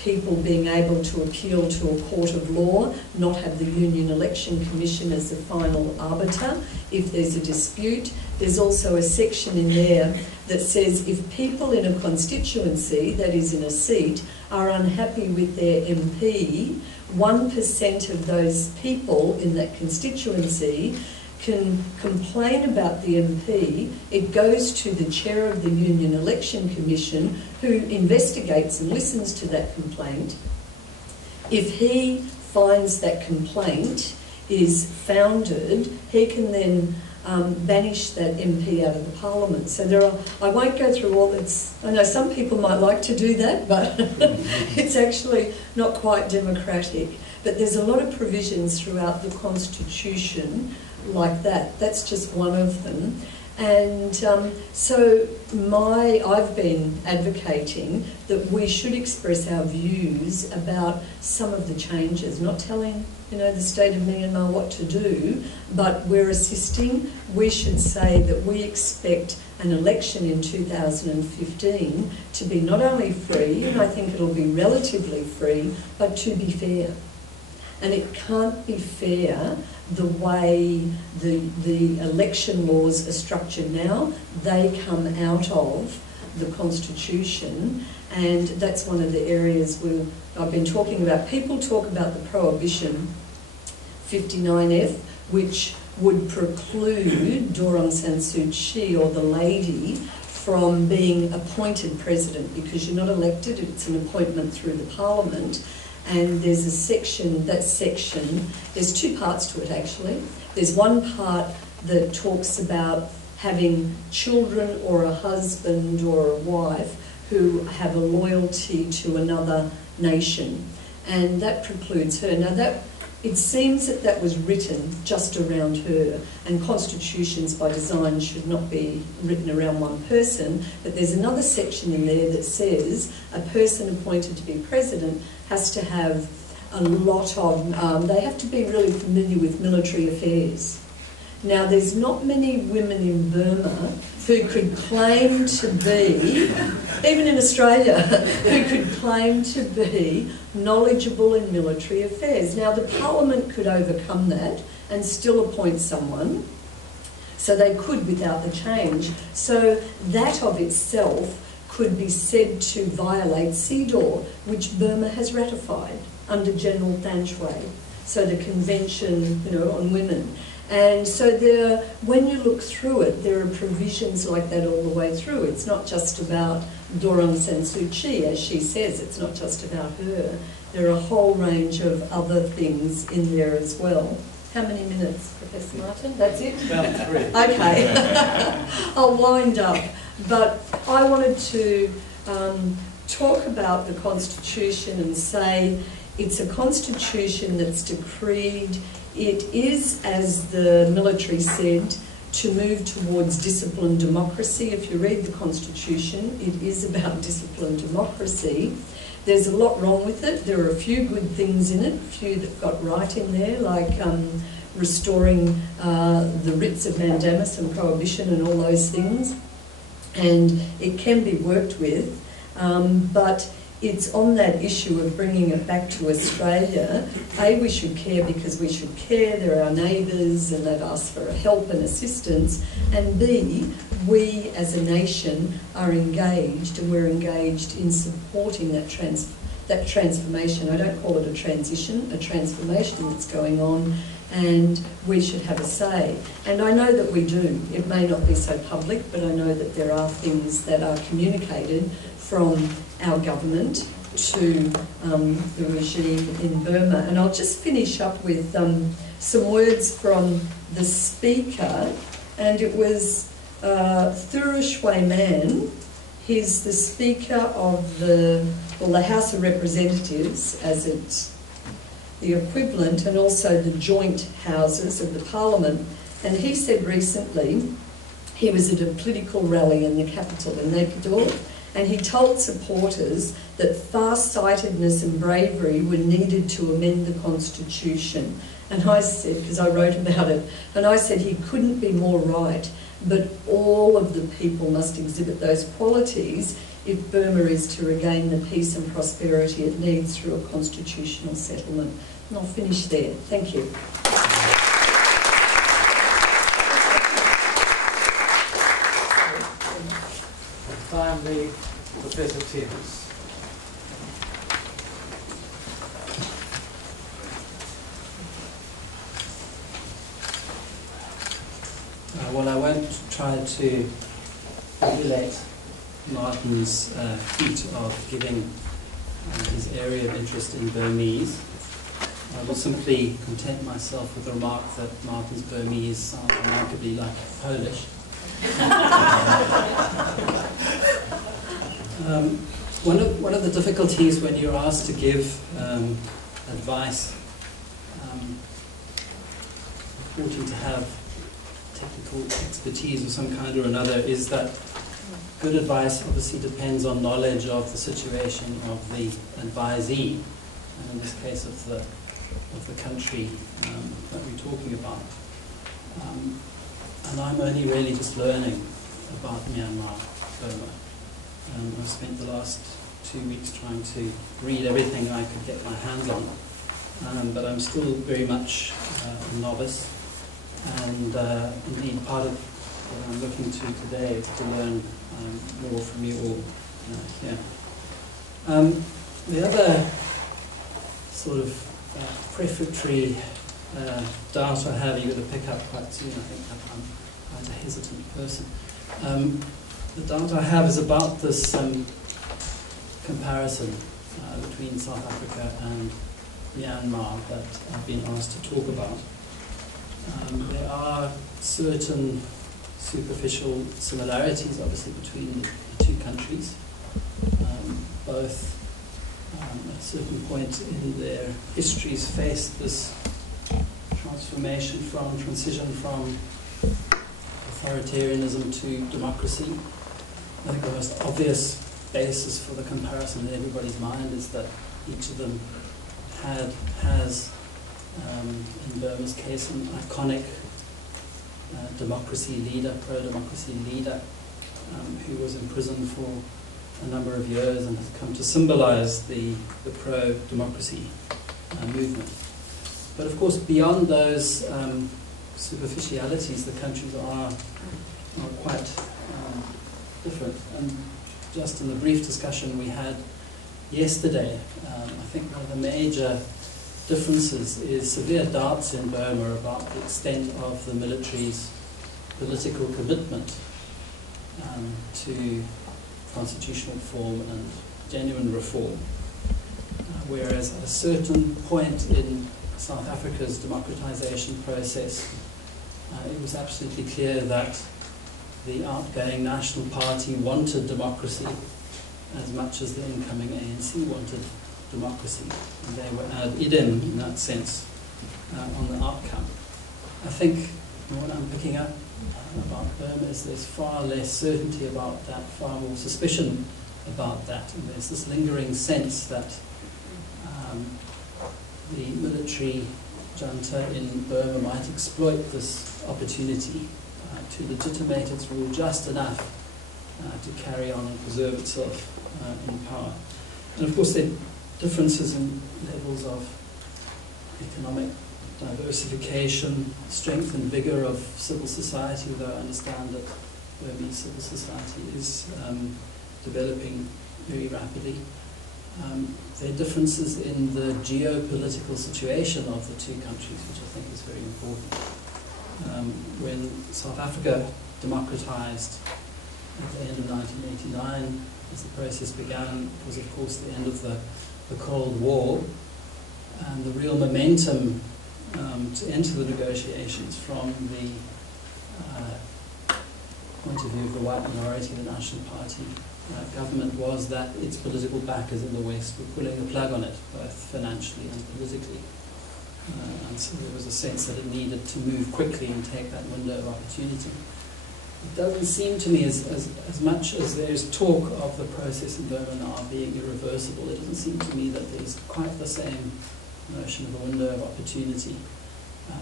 people being able to appeal to a court of law, not have the Union Election Commission as the final arbiter if there's a dispute. There's also a section in there that says if people in a constituency, that is in a seat, are unhappy with their MP, 1% of those people in that constituency can complain about the MP. It goes to the chair of the Union Election Commission, who investigates and listens to that complaint. If he finds that complaint is founded, he can then banish that MP out of the Parliament. So there are, I won't go through all this. I know some people might like to do that, but it's actually not quite democratic. But there's a lot of provisions throughout the Constitution like that. That's just one of them. And so I've been advocating that we should express our views about some of the changes, not telling the state of Myanmar what to do, but we're assisting. We should say that we expect an election in 2015 to be not only free, and I think it'll be relatively free, but to be fair. And it can't be fair the way the election laws are structured now. They come out of the Constitution, and that's one of the areas where I've been talking about. People talk about the Prohibition 59F, which would preclude Aung San Suu Kyi, or the lady, from being appointed president, because you're not elected, it's an appointment through the Parliament. And there's a section, there's two parts to it actually. There's one part that talks about having children or a husband or a wife who have a loyalty to another nation, and that precludes her. Now it seems that was written just around her, and constitutions by design should not be written around one person, but there's another section in there that says a person appointed to be president has to have a lot of, they have to be really familiar with military affairs. Now, there's not many women in Burma who could claim to be, even in Australia, who could claim to be knowledgeable in military affairs. Now, the Parliament could overcome that and still appoint someone, so they could without the change. So that of itself could be said to violate CEDAW, which Burma has ratified under General Than Shwe, so the Convention, on Women. And so when you look through it, there are provisions like that all the way through. It's not just about Aung San Suu Kyi, as she says, it's not just about her. There are a whole range of other things in there as well. How many minutes, Professor Martin? That's it? About 3. Okay. I'll wind up. But I wanted to talk about the Constitution and say it's a Constitution that's decreed. It is, as the military said, to move towards disciplined democracy. If you read the Constitution, it is about disciplined democracy. There's a lot wrong with it. There are a few good things in it, a few that got right in there, like restoring the writs of mandamus and prohibition and all those things. And it can be worked with, but it's on that issue of bringing it back to Australia. A, we should care because we should care. They're our neighbours and they've asked for help and assistance. And B, we as a nation are engaged, and we're engaged in supporting that transformation. I don't call it a transition, a transformation that's going on, and we should have a say. And I know that we do. It may not be so public, but I know that there are things that are communicated from our government to the regime in Burma. And I'll just finish up with some words from the Speaker, and it was Thura Shwe Man. He's the Speaker of the House of Representatives, as it's the equivalent, and also the joint houses of the Parliament. And he said recently, he was at a political rally in the capital in Naypyidaw, and he told supporters that far-sightedness and bravery were needed to amend the Constitution. And I said, because I wrote about it, and I said he couldn't be more right, but all of the people must exhibit those qualities if Burma is to regain the peace and prosperity it needs through a constitutional settlement. And I'll finish there. Thank you. Finally, Professor Timms. Well, I won't try to emulate Martin's feat of giving his area of interest in Burmese. I will simply content myself with the remark that Martin's Burmese sounds remarkably like Polish. One of the difficulties when you're asked to give advice, reporting to have technical expertise of some kind or another, is that good advice obviously depends on knowledge of the situation of the advisee, and in this case of the country that we're talking about. And I'm only really just learning about Myanmar, Burma. I've spent the last 2 weeks trying to read everything I could get my hands on, but I'm still very much a novice. And indeed, part of what I'm looking to today is to learn more from you all here. The other sort of prefatory doubt I have, you're going to pick up quite soon, I think I'm quite a hesitant person. The doubt I have is about this comparison between South Africa and Myanmar that I've been asked to talk about. There are certain superficial similarities, obviously, between the two countries. Both, at a certain point in their histories, faced this transition from authoritarianism to democracy. I think the most obvious basis for the comparison in everybody's mind is that each of them has, in Burma's case, an iconic democracy leader, pro-democracy leader, who was imprisoned for a number of years and has come to symbolize the pro-democracy movement. But of course, beyond those superficialities, the countries are quite different. And just in the brief discussion we had yesterday, I think one of the major differences is severe doubts in Burma about the extent of the military's political commitment to constitutional reform and genuine reform. Whereas at a certain point in South Africa's democratization process, it was absolutely clear that the outgoing National Party wanted democracy as much as the incoming ANC wanted democracy. And they were ad idem in that sense on the outcome. I think what I'm picking up about Burma is there's far less certainty about that, far more suspicion about that. And there's this lingering sense that the military junta in Burma might exploit this opportunity to legitimate its rule just enough to carry on and preserve itself in power. And of course there are differences in levels of economic diversification, strength and vigour of civil society, though I understand that Burmese civil society is developing very rapidly. There are differences in the geopolitical situation of the two countries, which I think is very important. When South Africa democratized at the end of 1989, as the process began, was of course the end of the Cold War, and the real momentum to enter the negotiations from the point of view of the white minority, the National Party government, was that its political backers in the West were pulling the plug on it, both financially and politically. And so there was a sense that it needed to move quickly and take that window of opportunity. It doesn't seem to me, as much as there's talk of the process in Burma now being irreversible, it doesn't seem to me that there's quite the same notion of a window of opportunity.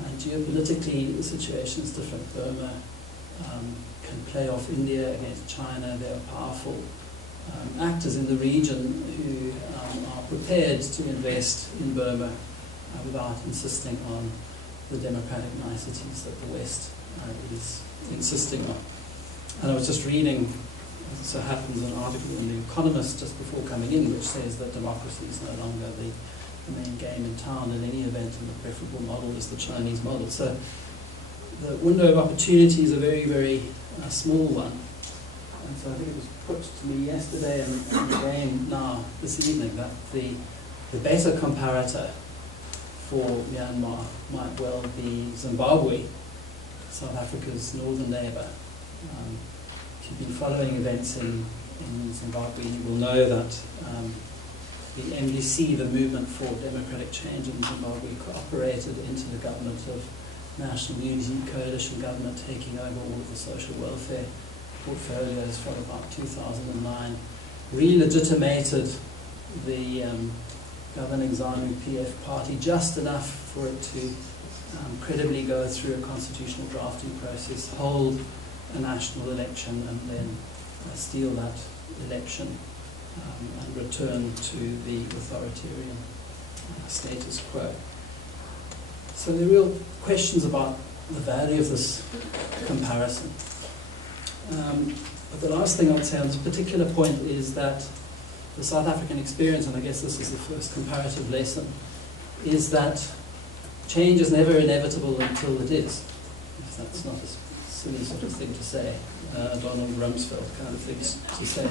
And geopolitically, the situation is different. Burma can play off India against China. There are powerful actors in the region who are prepared to invest in Burma without insisting on the democratic niceties that the West is insisting on. And I was just reading, as it so happens, an article in The Economist just before coming in, which says that democracy is no longer the main game in town in any event, and the preferable model is the Chinese model. So the window of opportunity is a very, very small one. And so I think it was put to me yesterday and again now this evening that the better comparator for Myanmar might well be Zimbabwe, South Africa's northern neighbour. If you've been following events in Zimbabwe, you will know that the MDC, the Movement for Democratic Change in Zimbabwe, cooperated into the government of National Unity Coalition government, taking over all of the social welfare portfolios from about 2009, re-legitimated the governing ZANU-PF party just enough for it to credibly go through a constitutional drafting process, hold a national election, and then steal that election and return to the authoritarian status quo. So there are real questions about the value of this comparison. But the last thing I'd say on this particular point is that the South African experience, and I guess this is the first comparative lesson, is that change is never inevitable until it is. If that's not a silly sort of thing to say, Donald Rumsfeld kind of thing to say.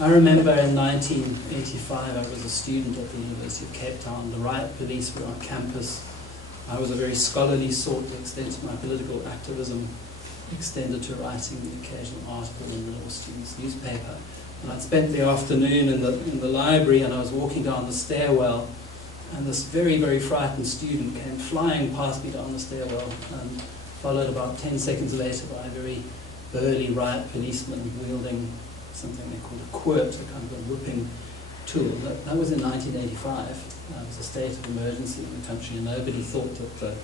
I remember in 1985 I was a student at the University of Cape Town. The riot police were on campus. I was a very scholarly sort. The extent of my political activism extended to writing the occasional article in the law student's newspaper. And I'd spent the afternoon in the library, and I was walking down the stairwell, and this very, very frightened student came flying past me down the stairwell, and followed about 10 seconds later by a very burly riot policeman wielding something they called a quirt, a kind of a whipping tool. That was in 1985. It was a state of emergency in the country, and nobody thought that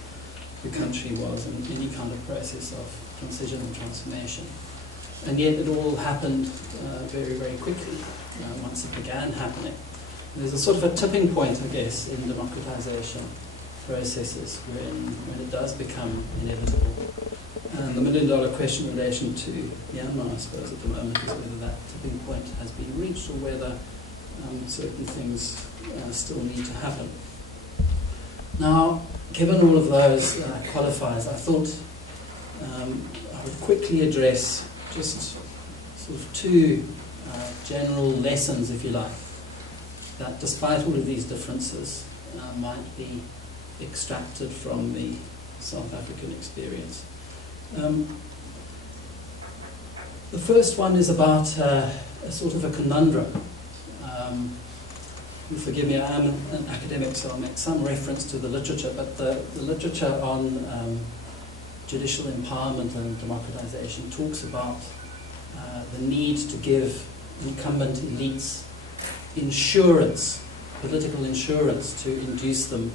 the country was in any kind of process of transition and transformation. And yet it all happened very, very quickly once it began happening. And there's a sort of a tipping point, I guess, in democratization processes when it does become inevitable. And the million-dollar question in relation to Myanmar, I suppose, at the moment is whether that tipping point has been reached or whether certain things still need to happen. Now, given all of those qualifiers, I thought I would quickly address just sort of two general lessons, if you like, that despite all of these differences might be extracted from the South African experience. The first one is about a sort of a conundrum. You forgive me, I am an academic, so I'll make some reference to the literature, but the literature on judicial empowerment and democratization talks about the need to give incumbent elites insurance, political insurance, to induce them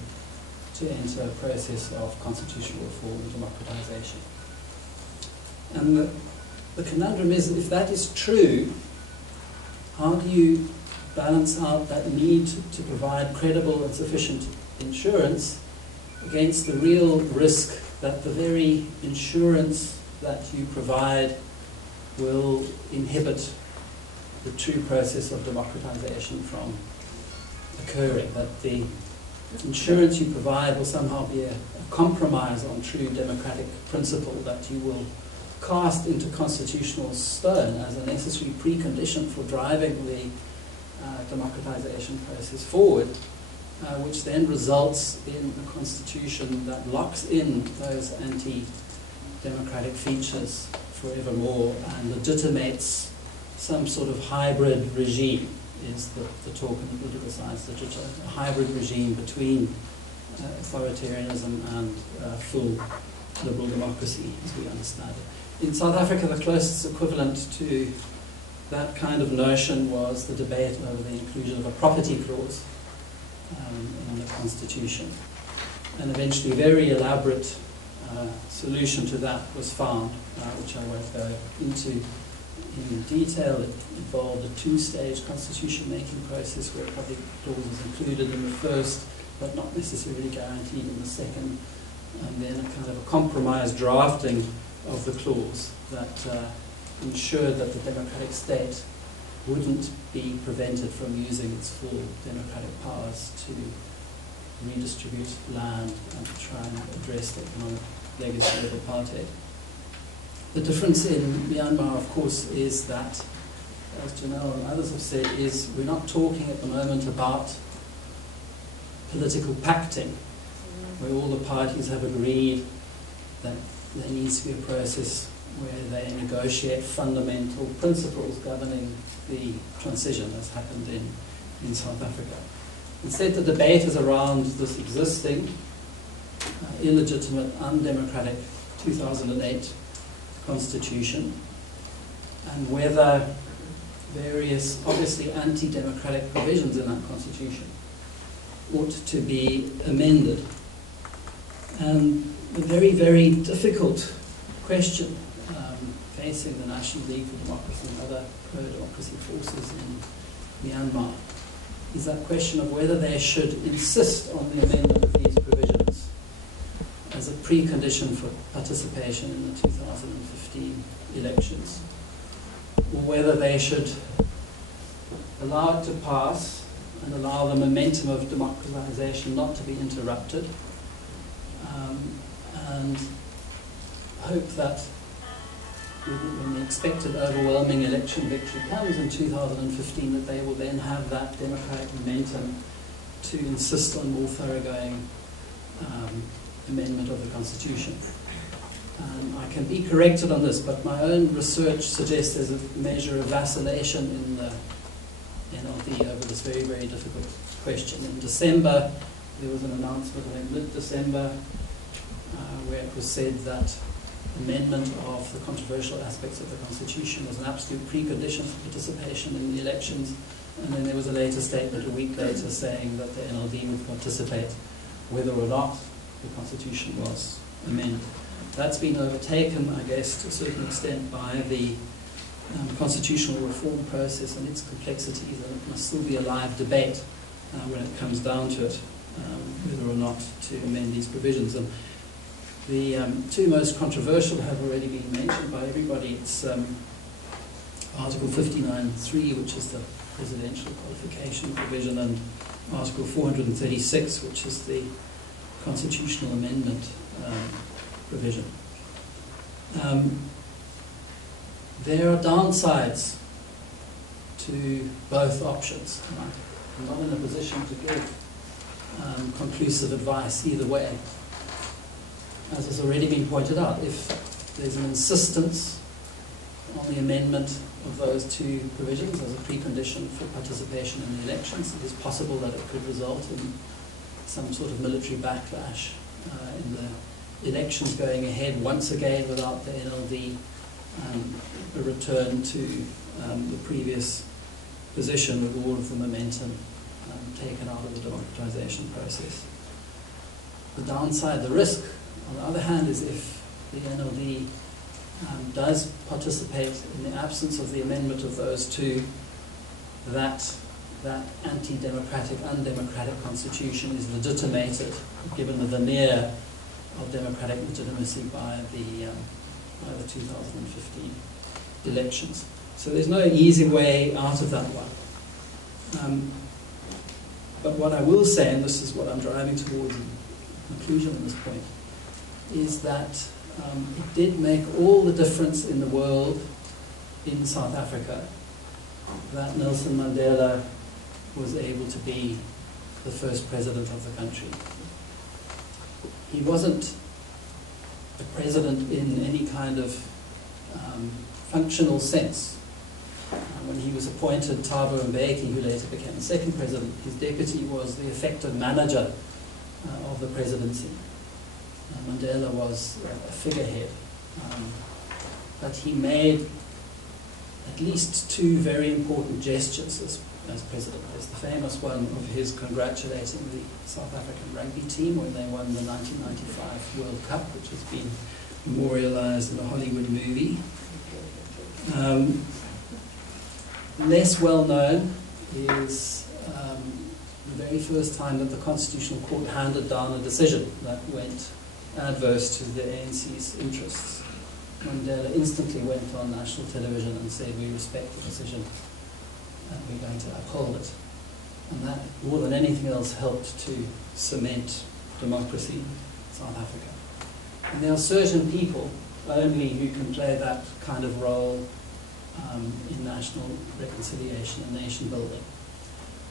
to enter a process of constitutional reform and democratization. And the conundrum is, if that is true, how do you balance out that need to provide credible and sufficient insurance against the real risk that the very insurance that you provide will inhibit the true process of democratization from occurring, that the insurance you provide will somehow be a compromise on true democratic principle that you will cast into constitutional stone as a necessary precondition for driving the democratization process forward, which then results in a constitution that locks in those anti-democratic features forevermore and legitimates some sort of hybrid regime, is the talk in the political science literature, a hybrid regime between authoritarianism and full liberal democracy, as we understand it. In South Africa, the closest equivalent to that kind of notion was the debate over the inclusion of a property clause in the Constitution. And eventually a very elaborate solution to that was found, which I won't go into in detail. It involved a two-stage constitution-making process where public clause was included in the first, but not necessarily guaranteed in the second, and then a kind of a compromise drafting of the clause that ensured that the democratic state wouldn't be prevented from using its full democratic powers to redistribute land and to try and address the economic legacy of apartheid. The difference in Myanmar, of course, is that, as Janelle and others have said, is we're not talking at the moment about political pacting, where all the parties have agreed that there needs to be a process where they negotiate fundamental principles governing the transition, as happened in South Africa. Instead, the debate is around this existing, illegitimate, undemocratic 2008 constitution, and whether various, obviously anti-democratic provisions in that constitution ought to be amended. And the very, very difficult question facing the National League for Democracy and other pro-democracy forces in Myanmar is that question of whether they should insist on the amendment of these provisions as a precondition for participation in the 2015 elections, or whether they should allow it to pass and allow the momentum of democratization not to be interrupted, and hope that when the expected overwhelming election victory comes in 2015, that they will then have that democratic momentum to insist on more thoroughgoing amendment of the Constitution. I can be corrected on this, but my own research suggests there's a measure of vacillation in the NLD over this very, very difficult question. In December, there was an announcement, I think mid-December, where it was said that amendment of the controversial aspects of the Constitution was an absolute precondition for participation in the elections, and then there was a later statement a week later saying that the NLD would participate whether or not the Constitution was amended. That's been overtaken, I guess, to a certain extent by the constitutional reform process and its complexities, and it must still be a live debate when it comes down to it, whether or not to amend these provisions. And The two most controversial have already been mentioned by everybody. It's Article 59.3, which is the presidential qualification provision, and Article 436, which is the constitutional amendment provision. There are downsides to both options. I'm not in a position to give conclusive advice either way. As has already been pointed out, if there's an insistence on the amendment of those two provisions as a precondition for participation in the elections, it is possible that it could result in some sort of military backlash in the elections going ahead once again without the NLD, a return to the previous position with all of the momentum taken out of the democratization process. The downside, the risk, on the other hand, is if the NLD does participate in the absence of the amendment of those two, that anti-democratic, undemocratic constitution is legitimated, given the veneer of democratic legitimacy by the 2015 elections. So there's no easy way out of that one. But what I will say, and this is what I'm driving towards in conclusion at this point, is that it did make all the difference in the world in South Africa that Nelson Mandela was able to be the first president of the country. He wasn't a president in any kind of functional sense. When he was appointed Thabo Mbeki, who later became the second president, his deputy was the effective manager of the presidency. Mandela was a figurehead. But he made at least two very important gestures as president. There's the famous one of his congratulating the South African rugby team when they won the 1995 World Cup, which has been memorialized in a Hollywood movie. Less well known is the very first time that the Constitutional Court handed down a decision that went adverse to the ANC's interests. Mandela instantly went on national television and said, "We respect the decision and we're going to uphold it." And that, more than anything else, helped to cement democracy in South Africa. And there are certain people only who can play that kind of role in national reconciliation and nation building.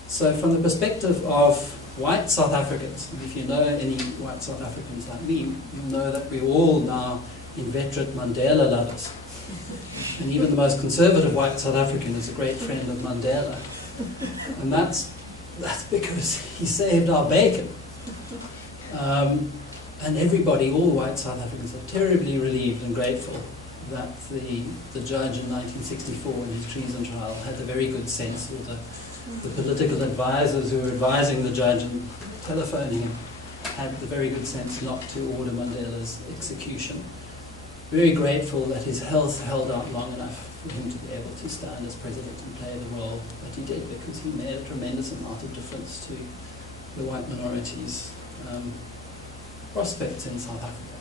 So from the perspective of white South Africans, and if you know any white South Africans like me, you'll know that we're all now inveterate Mandela lovers. And even the most conservative white South African is a great friend of Mandela. And that's because he saved our bacon. And everybody, all white South Africans, are terribly relieved and grateful that the judge in 1964 in his treason trial had a very good sense, or the political advisors who were advising the judge and telephoning him had the very good sense not to order Mandela's execution. Very grateful that his health held out long enough for him to be able to stand as president and play the role that he did, because he made a tremendous amount of difference to the white minorities' prospects in South Africa.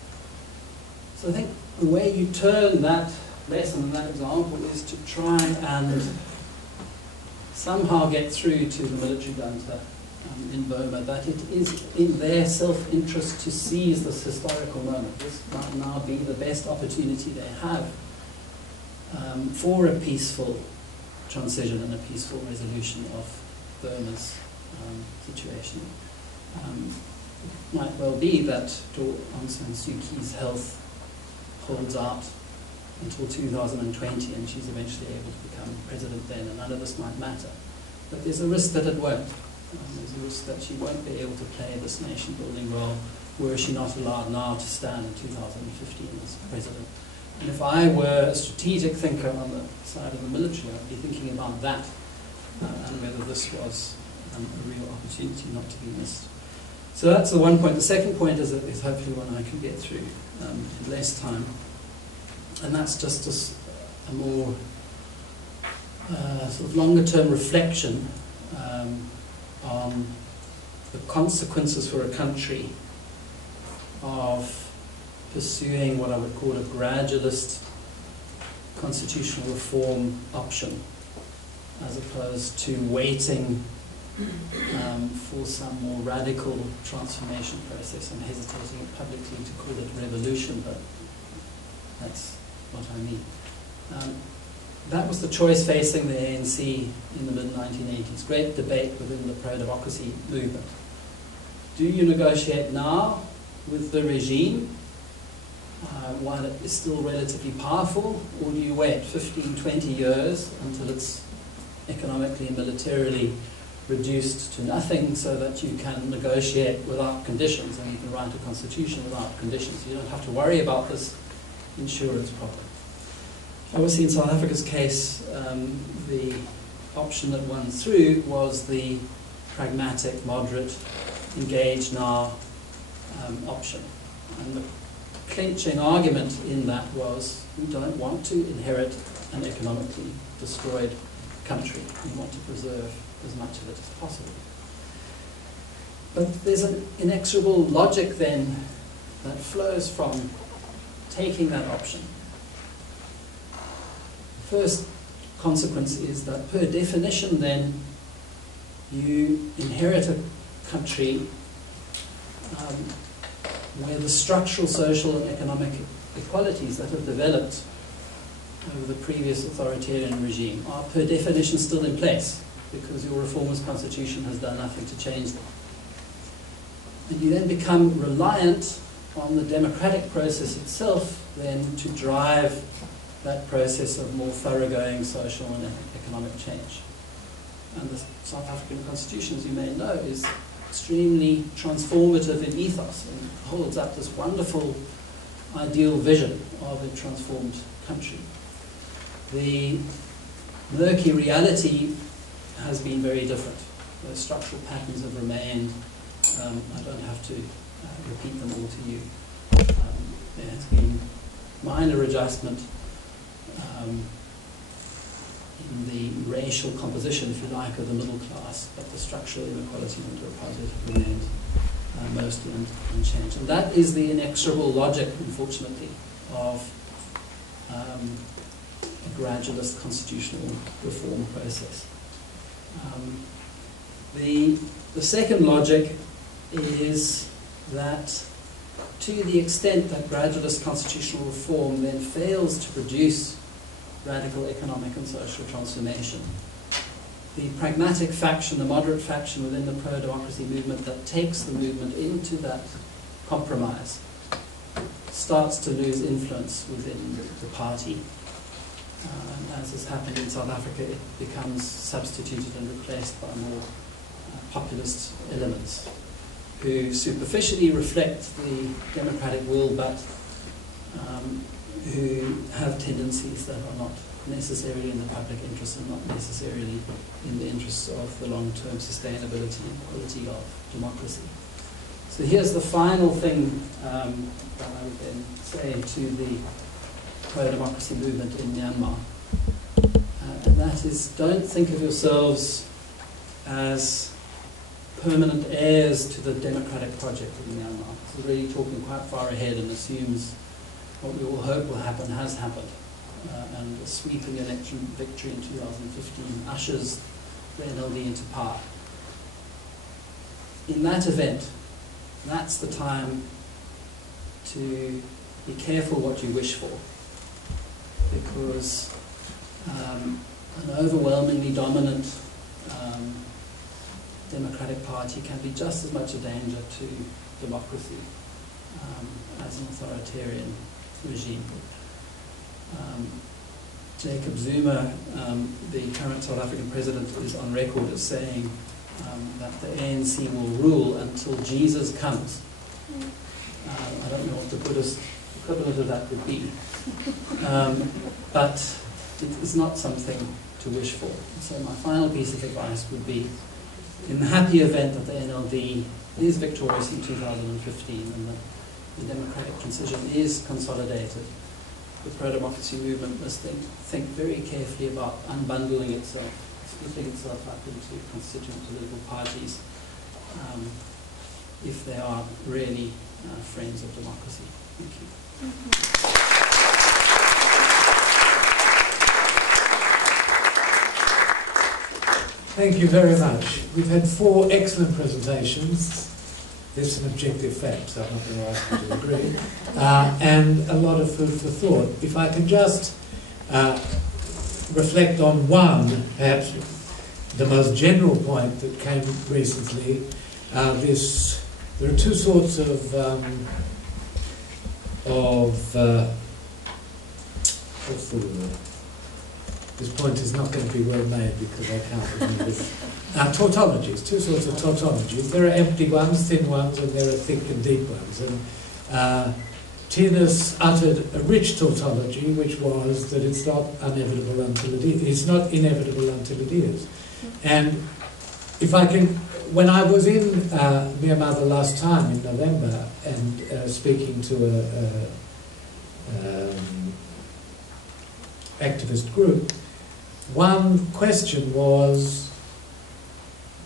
So I think the way you turn that lesson and that example is to try and somehow get through to the military junta in Burma that it is in their self-interest to seize this historical moment. This might now be the best opportunity they have for a peaceful transition and a peaceful resolution of Burma's situation. It might well be that Aung San Suu Kyi's health holds out until 2020 and she's eventually able to become president then, and none of this might matter. But there's a risk that it won't. There's a risk that she won't be able to play this nation-building role were she not allowed now to stand in 2015 as president. And if I were a strategic thinker on the side of the military, I'd be thinking about that and whether this was a real opportunity not to be missed. So that's the one point. The second point is hopefully one I can get through in less time. And that's just a more sort of longer-term reflection on the consequences for a country of pursuing what I would call a gradualist constitutional reform option, as opposed to waiting for some more radical transformation process. I'm hesitating publicly to call it revolution, but that's what I mean. That was the choice facing the ANC in the mid-1980s. Great debate within the pro-democracy movement. Do you negotiate now with the regime while it is still relatively powerful, or do you wait 15, 20 years until it's economically and militarily reduced to nothing so that you can negotiate without conditions and you can write a constitution without conditions? You don't have to worry about this insurance problem. Obviously, in South Africa's case, the option that won through was the pragmatic, moderate, engage now option. And the clinching argument in that was, we don't want to inherit an economically destroyed country. We want to preserve as much of it as possible. But there's an inexorable logic then that flows from taking that option. First consequence is that per definition then you inherit a country where the structural social and economic equalities that have developed over the previous authoritarian regime are per definition still in place, because your reformist constitution has done nothing to change them. And you then become reliant on the democratic process itself then to drive that process of more thoroughgoing social and economic change. And the South African constitution, as you may know, is extremely transformative in ethos and holds up this wonderful ideal vision of a transformed country. The murky reality has been very different. The structural patterns have remained. I don't have to repeat them all to you. There has been minor adjustment in the racial composition, if you like, of the middle class, but the structural inequality and inequality have remained mostly unchanged. And that is the inexorable logic, unfortunately, of a gradualist constitutional reform process. The second logic is that to the extent that gradualist constitutional reform then fails to produce radical economic and social transformation, the pragmatic faction, the moderate faction within the pro-democracy movement that takes the movement into that compromise starts to lose influence within the party. And as has happened in South Africa, it becomes substituted and replaced by more populist elements who superficially reflect the democratic will, but who have tendencies that are not necessarily in the public interest and not necessarily in the interests of the long-term sustainability and quality of democracy. So here's the final thing that I would then say to the pro-democracy movement in Myanmar. And that is, don't think of yourselves as permanent heirs to the democratic project in Myanmar. It's really talking quite far ahead and assumes what we all hope will happen has happened. And a sweeping election victory in 2015 ushers the NLD into power. In that event, that's the time to be careful what you wish for, because an overwhelmingly dominant Democratic Party can be just as much a danger to democracy as an authoritarian regime. Jacob Zuma, the current South African president, is on record as saying that the ANC will rule until Jesus comes. I don't know what the Buddhist equivalent of that would be, but it is not something to wish for. So my final piece of advice would be, in the happy event that the NLD is victorious in 2015 and the democratic transition is consolidated, the pro-democracy movement must think very carefully about unbundling itself, splitting itself up into constituent political parties if they are really friends of democracy. Thank you very much. We've had 4 excellent presentations. There's some objective facts, I'm not going to ask you to agree, and a lot of food for thought. If I can just reflect on one, perhaps the most general point that came recently, there are 2 sorts of what's the word? This point is not going to be well made because I can't remember this. Tautologies, 2 sorts of tautologies. There are empty ones, thin ones, and there are thick and deep ones. And Tina's uttered a rich tautology, which was that it's not inevitable until it is. It's not inevitable until it is. And if I can, when I was in Myanmar the last time in November and speaking to a activist group, one question was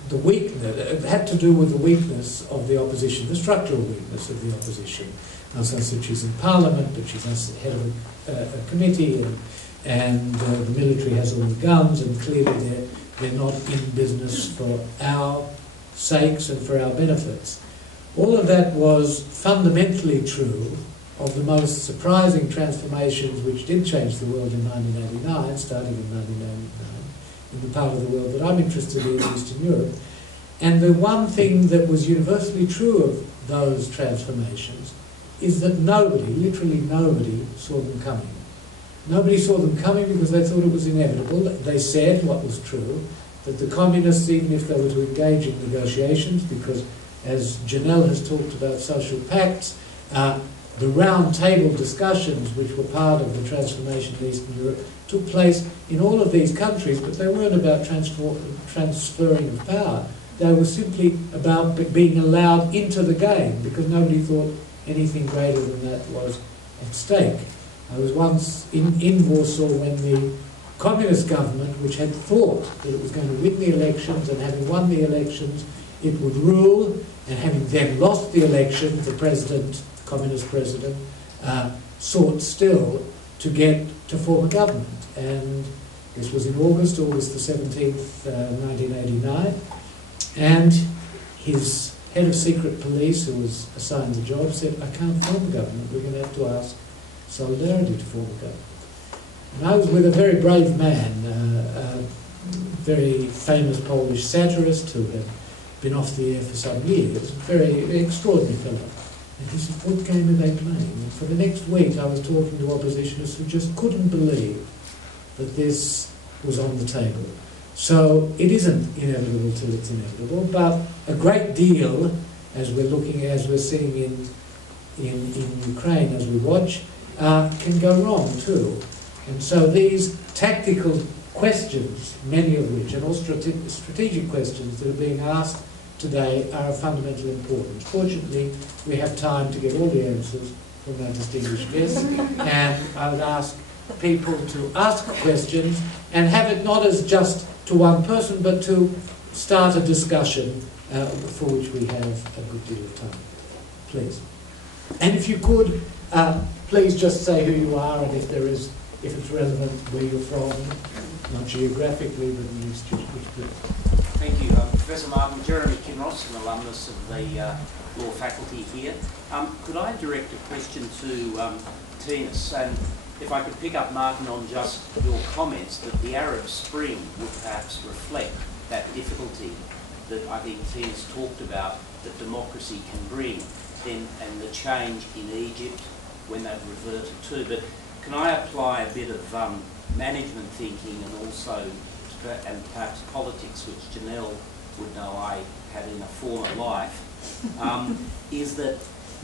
the weakness, it had to do with the weakness of the opposition, the structural weakness of the opposition. Aung San Suu Kyi's in Parliament, but she's head of a committee, and the military has all the guns, and clearly they're not in business for our sakes and for our benefits. All of that was fundamentally true of the most surprising transformations which did change the world in 1989, starting in 1999, in the part of the world that I'm interested in, Eastern Europe. And the one thing that was universally true of those transformations is that nobody, literally nobody, saw them coming. Nobody saw them coming because they thought it was inevitable. They said what was true, that the communists, even if they were to engage in negotiations, because as Janelle has talked about social pacts, the round table discussions which were part of the transformation in Eastern Europe took place in all of these countries, but they weren't about transferring of power. They were simply about being allowed into the game, because nobody thought anything greater than that was at stake. I was once in Warsaw when the communist government, which had thought that it was going to win the elections, and having won the elections, it would rule, and having then lost the election, the president, communist president, sought still to get to form a government. And this was in August the 17th, 1989. And his head of secret police, who was assigned the job, said, I can't form a government, we're going to have to ask Solidarity to form a government. And I was with a very brave man, a very famous Polish satirist who had been off the air for some years, a very extraordinary fellow. And he said, what game are they playing? And for the next week I was talking to oppositionists who just couldn't believe that this was on the table. So it isn't inevitable till it's inevitable, but a great deal, as we're seeing in Ukraine as we watch, can go wrong too. And so these tactical questions, many of which, and all strategic questions that are being asked today, are of fundamental importance. Fortunately, we have time to get all the answers from our distinguished guests, and I would ask people to ask questions and have it not as just to one person, but to start a discussion for which we have a good deal of time. Please. And if you could, please just say who you are, and if it's relevant, where you're from, not geographically, but at least Thank you. Professor Martin, Jeremy Kinross, an alumnus of the law faculty here. Could I direct a question to Tinas? And if I could pick up, Martin, on just your comments that the Arab Spring would perhaps reflect that difficulty that I think Tinas talked about that democracy can bring, and the change in Egypt when they've reverted to. But can I apply a bit of management thinking and also, and perhaps politics, which Janelle would know I had in a former life, is that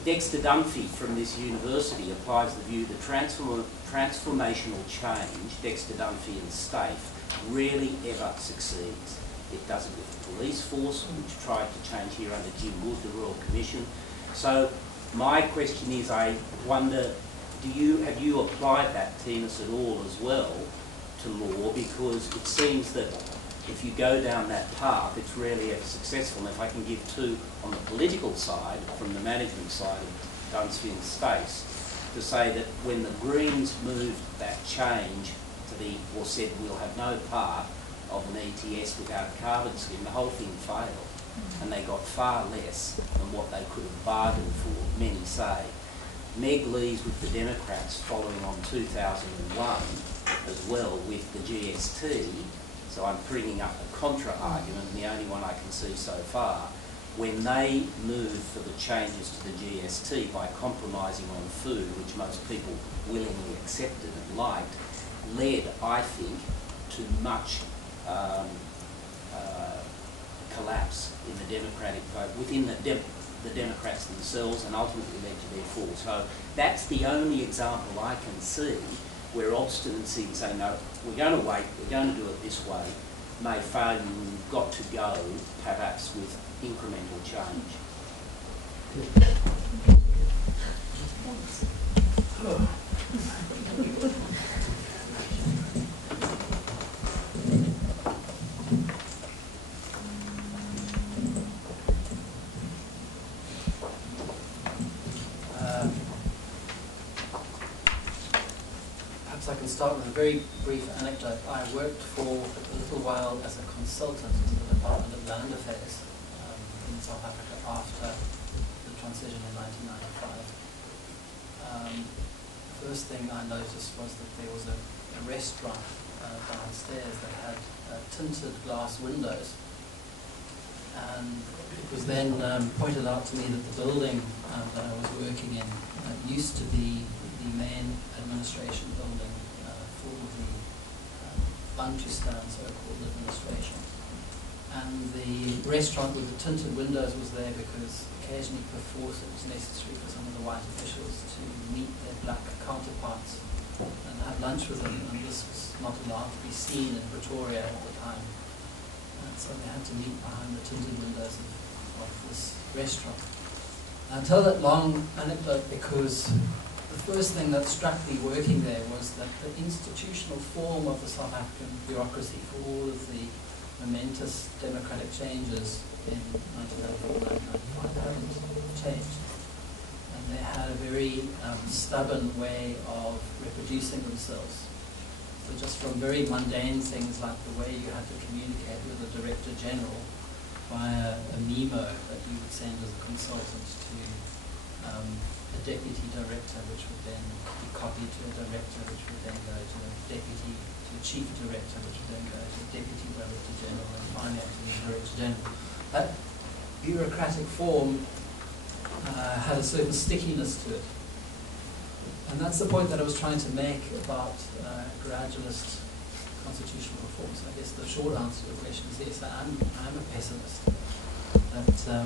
Dexter Dunphy from this university applies the view that transformational change, Dexter Dunphy and STAFE, rarely ever succeeds. It does it with the police force, which tried to change here under Jim Wood, the Royal Commission. So my question is, I wonder, have you applied that, Tinas, at all as well to law? Because it seems that if you go down that path, it's rarely ever successful. And if I can give two on the political side, from the management side of Dunstan space, to say that when the Greens moved that change to the, or said we'll have no part of an ETS without a carbon scheme, the whole thing failed. And they got far less than what they could have bargained for, many say. Meg leaves with the Democrats following on 2001 as well with the GST, so I'm bringing up a contra argument, and the only one I can see so far, when they moved for the changes to the GST by compromising on food, which most people willingly accepted and liked, led, I think, to much collapse in the Democratic vote within the Democrats themselves, and ultimately led to their fall. So that's the only example I can see where obstinacy and saying, no, we're going to wait, we're going to do it this way, may fail, and we've got to go, perhaps, with incremental change. Perhaps I can start with a very brief anecdote. I worked for a little while as a consultant in the Department of Land Affairs in South Africa after the transition in 1995. The first thing I noticed was that there was a restaurant downstairs that had tinted glass windows. And it was then pointed out to me that the building that I was working in used to be the main administration building for the Bantustan, so-called administration. And the restaurant with the tinted windows was there because occasionally, perforce, it was necessary for some of the white officials to meet their black counterparts and have lunch with them, and this was not allowed to be seen in Pretoria at the time. And so they had to meet behind the tinted windows of this restaurant. And I tell that long anecdote because the first thing that struck me working there was that the institutional form of the South African bureaucracy for all of the momentous democratic changes in 1994-1995 hadn't changed. And they had a very stubborn way of reproducing themselves. So just from very mundane things like the way you had to communicate with the Director General via a memo that you would send as a consultant to a Deputy Director, which would then be copied to a Director, which would then go to a Deputy, to a Chief Director, which would then go to a Deputy Director General, and finally to the Director General. That bureaucratic form had a certain stickiness to it. And that's the point that I was trying to make about gradualist constitutional reforms. I guess the short answer to the question is yes, I'm a pessimist. That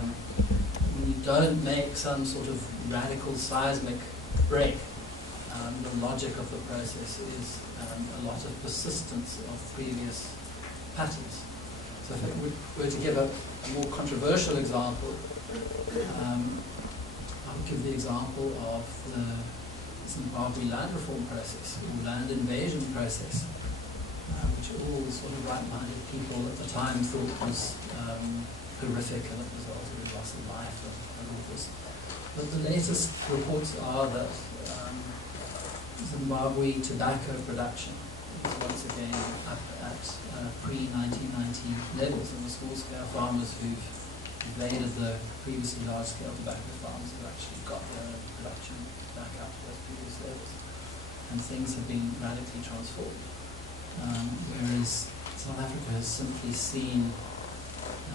when you don't make some sort of radical seismic break, the logic of the process is a lot of persistence of previous patterns. So if I were to give a more controversial example, I would give the example of the Zimbabwe land reform process, or land invasion process, which all sort of right-minded people at the time thought was horrific, and it resulted in loss of life and all this. But the latest reports are that Zimbabwe tobacco production is once again up at pre-1990 levels, and the small-scale farmers who've invaded the previously large-scale tobacco farms have actually got their production back up to those previous levels, and things have been radically transformed. Whereas South Africa has simply seen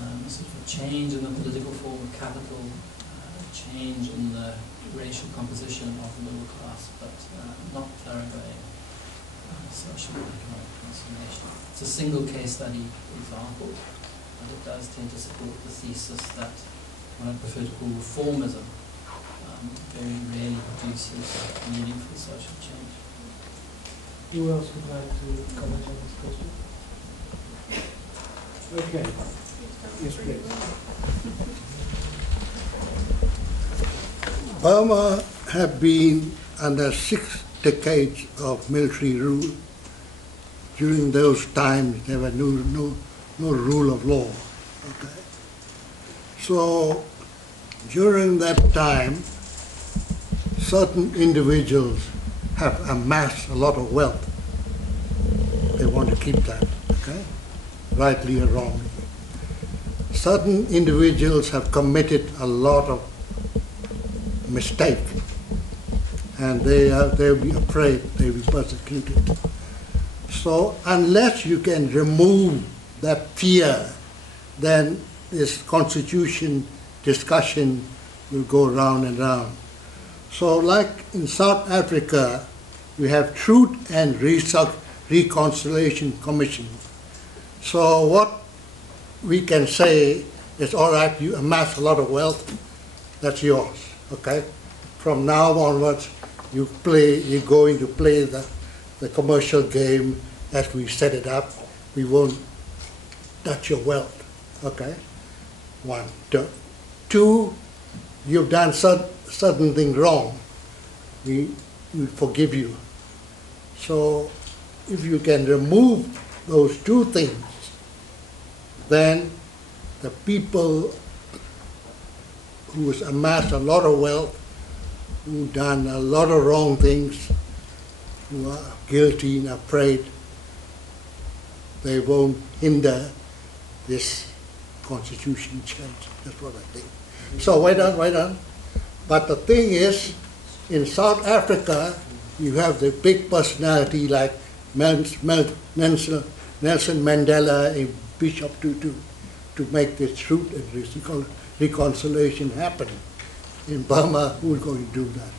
a sort of a change in the political form of capital, a change in the racial composition of the middle class, but not thoroughgoing social and economic transformation. It's a single case study example, but it does tend to support the thesis that what I prefer to call reformism very rarely produces meaningful social change. Who else would like to comment on this question? Okay. Yes, please. Burma have been under 6 decades of military rule. During those times, there was no rule of law. Okay. So during that time, certain individuals have amassed a lot of wealth. They want to keep that, okay? Rightly or wrongly. Certain individuals have committed a lot of mistake, and they'll be afraid, they'll be persecuted. So unless you can remove that fear, then this constitution discussion will go round and round. So like in South Africa, we have Truth and Reconciliation Commission. So what we can say is, all right, you amass a lot of wealth, that's yours, okay? From now onwards, you're going to play the commercial game as we set it up. We won't touch your wealth, okay? One. Two, you've done certain thing wrong. We forgive you. So if you can remove those two things, then the people who has amassed a lot of wealth, who've done a lot of wrong things, who are guilty and afraid, they won't hinder this constitution change. That's what I think. So wait on. But the thing is, in South Africa, you have the big personality like Nelson Mandela and Bishop Tutu to make this truth and reconciliation happen. In Burma, who's going to do that?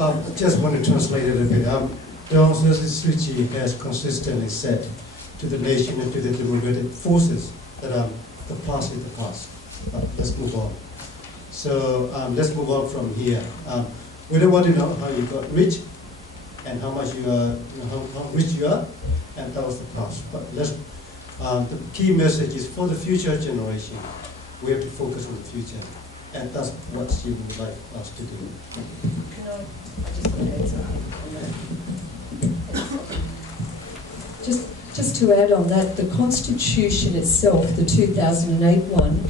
I just want to translate a little bit. Democracy has consistently said to the nation and to the democratic forces that the past is the past. Let's move on. So let's move on from here. We don't want to know how you got rich and how much you are, how rich you are, and that was the past. But let's, the key message is for the future generation. We have to focus on the future, and that's what she would like us to do. Can I just add something? Just to add on that, the Constitution itself, the 2008 one,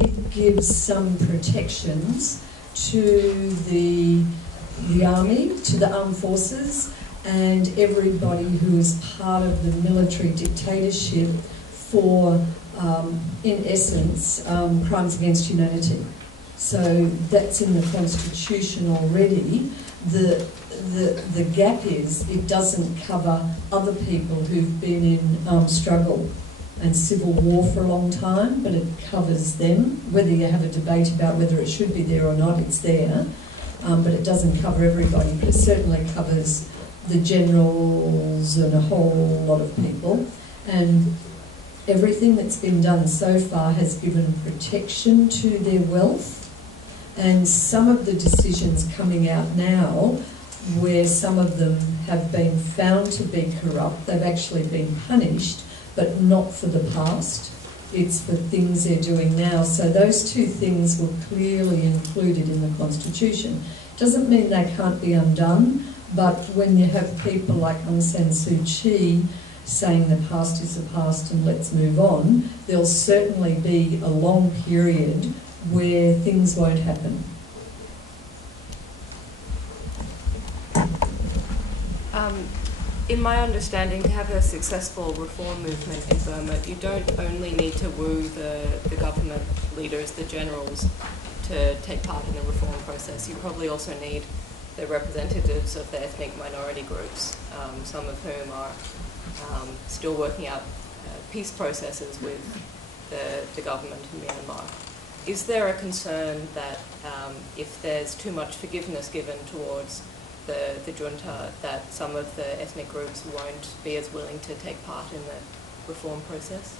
it gives some protections to the army, to the armed forces, and everybody who is part of the military dictatorship for, in essence, crimes against humanity. So that's in the Constitution already. The gap is it doesn't cover other people who've been in struggle and civil war for a long time, but it covers them. Whether you have a debate about whether it should be there or not, it's there. But it doesn't cover everybody, but it certainly covers the generals and a whole lot of people. And everything that's been done so far has given protection to their wealth. And some of the decisions coming out now, where some of them have been found to be corrupt, they've actually been punished, but not for the past. It's for things they're doing now. So those two things were clearly included in the Constitution. Doesn't mean they can't be undone, But when you have people like Aung San Suu Kyi saying the past is the past and let's move on, there'll certainly be a long period where things won't happen. In my understanding, to have a successful reform movement in Burma, you don't only need to woo the government leaders, the generals, to take part in the reform process. You probably also need the representatives of the ethnic minority groups, some of whom are still working out peace processes with the government in Myanmar. Is there a concern that if there's too much forgiveness given towards the junta, that some of the ethnic groups won't be as willing to take part in the reform process?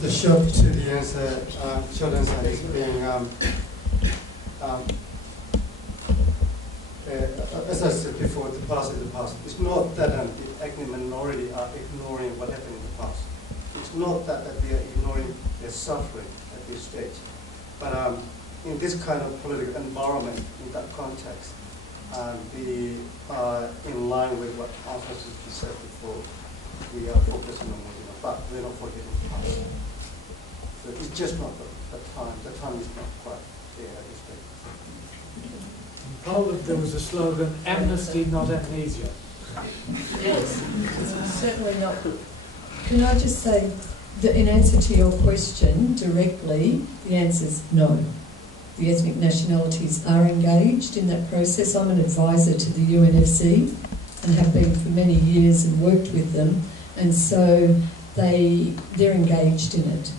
The short to the answer, short answer is being, as I said before, the past is the past. It's not that the ethnic minority are ignoring what happened in the past. It's not that they are ignoring their suffering at this stage. But in this kind of political environment, in that context, we are in line with what Aung San Suu Kyi said before. We are focusing on moving on, but we're not forgetting the past. So it's just not the time. The time is not quite there at this stage. In Poland there was a slogan, amnesty, not amnesia. Yes, certainly not. Can I just say that in answer to your question directly, the answer is no. The ethnic nationalities are engaged in that process. I'm an advisor to the UNFC and have been for many years and worked with them, and so they're engaged in it.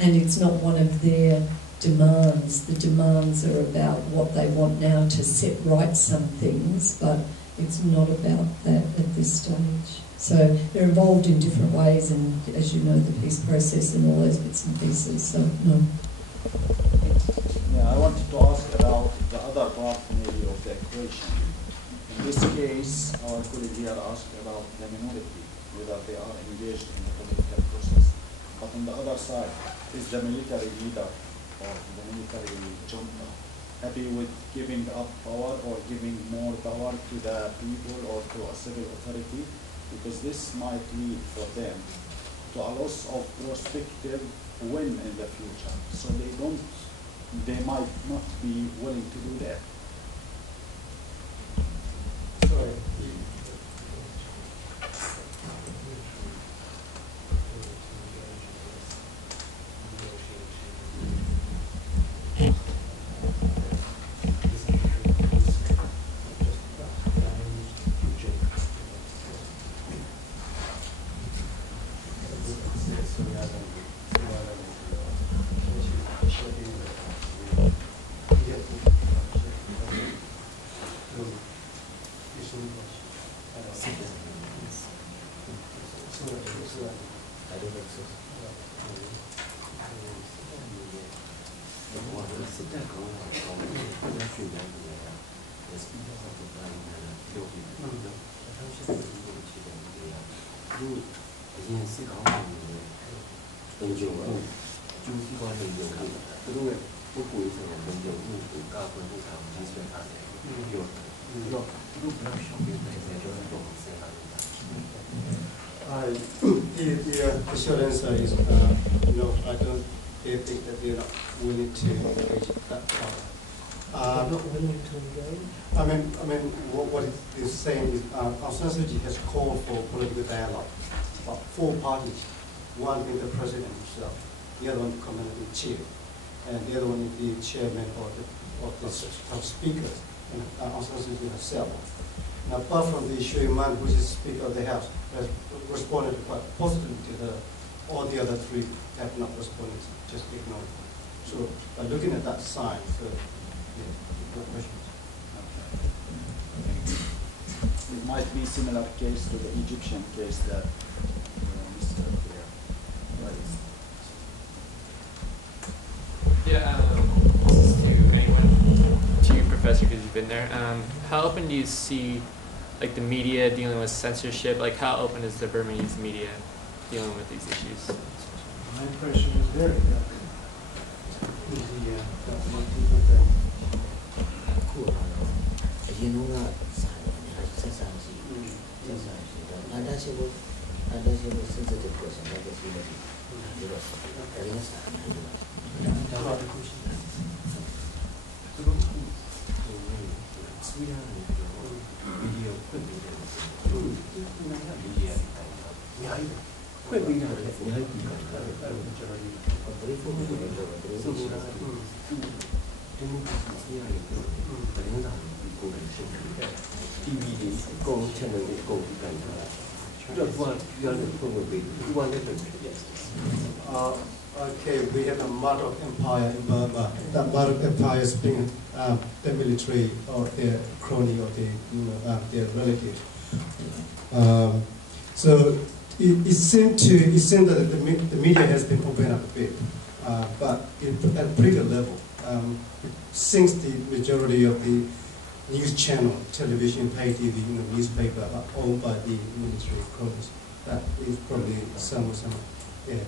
And it's not one of their demands. The demands are about what they want now to set right some things, but it's not about that at this stage. So they're involved in different ways, and as you know, the peace process and all those bits and pieces, so no. Yeah, I wanted to ask about the other part maybe of the equation. In this case, our colleague here asked about the minority, whether they are engaged in the political process. But on the other side, is the military leader or the military junta happy with giving up power or giving more power to the people or to a civil authority? Because this might lead for them to a loss of prospective win in the future. So they might not be willing to do that. Sorry. The short answer is no, I don't think that they're not willing to engage that part. Not willing to engage? I mean, what it is saying is Aung San Suu Kyi has called for political dialogue about 4 parties, one being the president himself, the other one the commander-in-chief, and the other one is the chairman of the speakers, and Aung San Suu Kyi herself. Now, apart from the Shui Man, which is Speaker of the House, has responded quite positively to her all the other three have not responded, just ignored. So by looking at that sign, so yeah, no questions. It might be similar case to the Egyptian case that Mr. Blair raised. Yeah, this is to anyone, to you, Professor, because you've been there. How open do you see, like, the media dealing with censorship? Like, how open is the Burmese media dealing with these issues? My impression is very good. Okay, we have a Marduk Empire in Burma. That Marduk Empire is being the military or their crony or their relative. So it seemed that the media has been opened up a bit, but at a bigger level, since the majority of the news channel, television, pay TV, newspaper are owned by the military cronies. That is probably some. Yeah.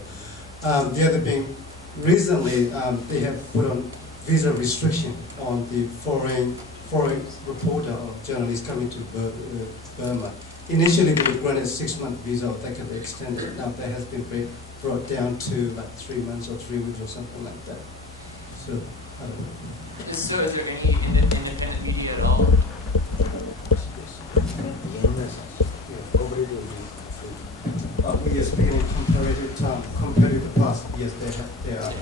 The other thing, recently they have put on visa restriction on the foreign reporter or journalists coming to Burma. Initially they were granted a 6-month visa, or that can be extended. Now that has been brought down to like 3 months or 3 weeks or something like that. So I don't know. So is there any independent media at all? We are speaking in comparative time, compared to the past. Yes, they are.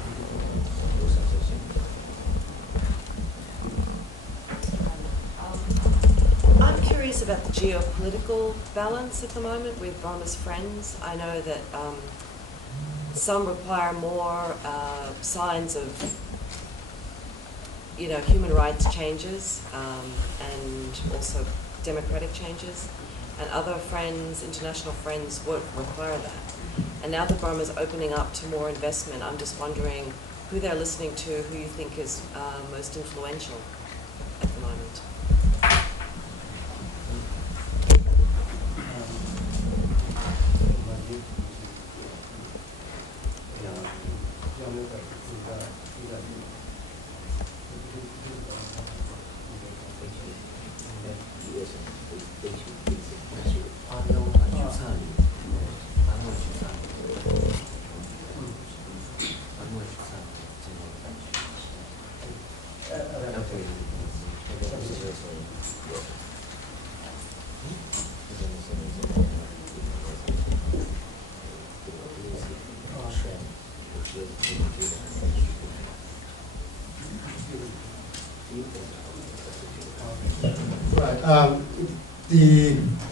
I'm curious about the geopolitical balance at the moment with Burma's friends. I know that some require more signs of, human rights changes and also democratic changes. And other friends, international friends, won't require that. And now that Burma is opening up to more investment, I'm just wondering who they're listening to, who you think is most influential at the moment.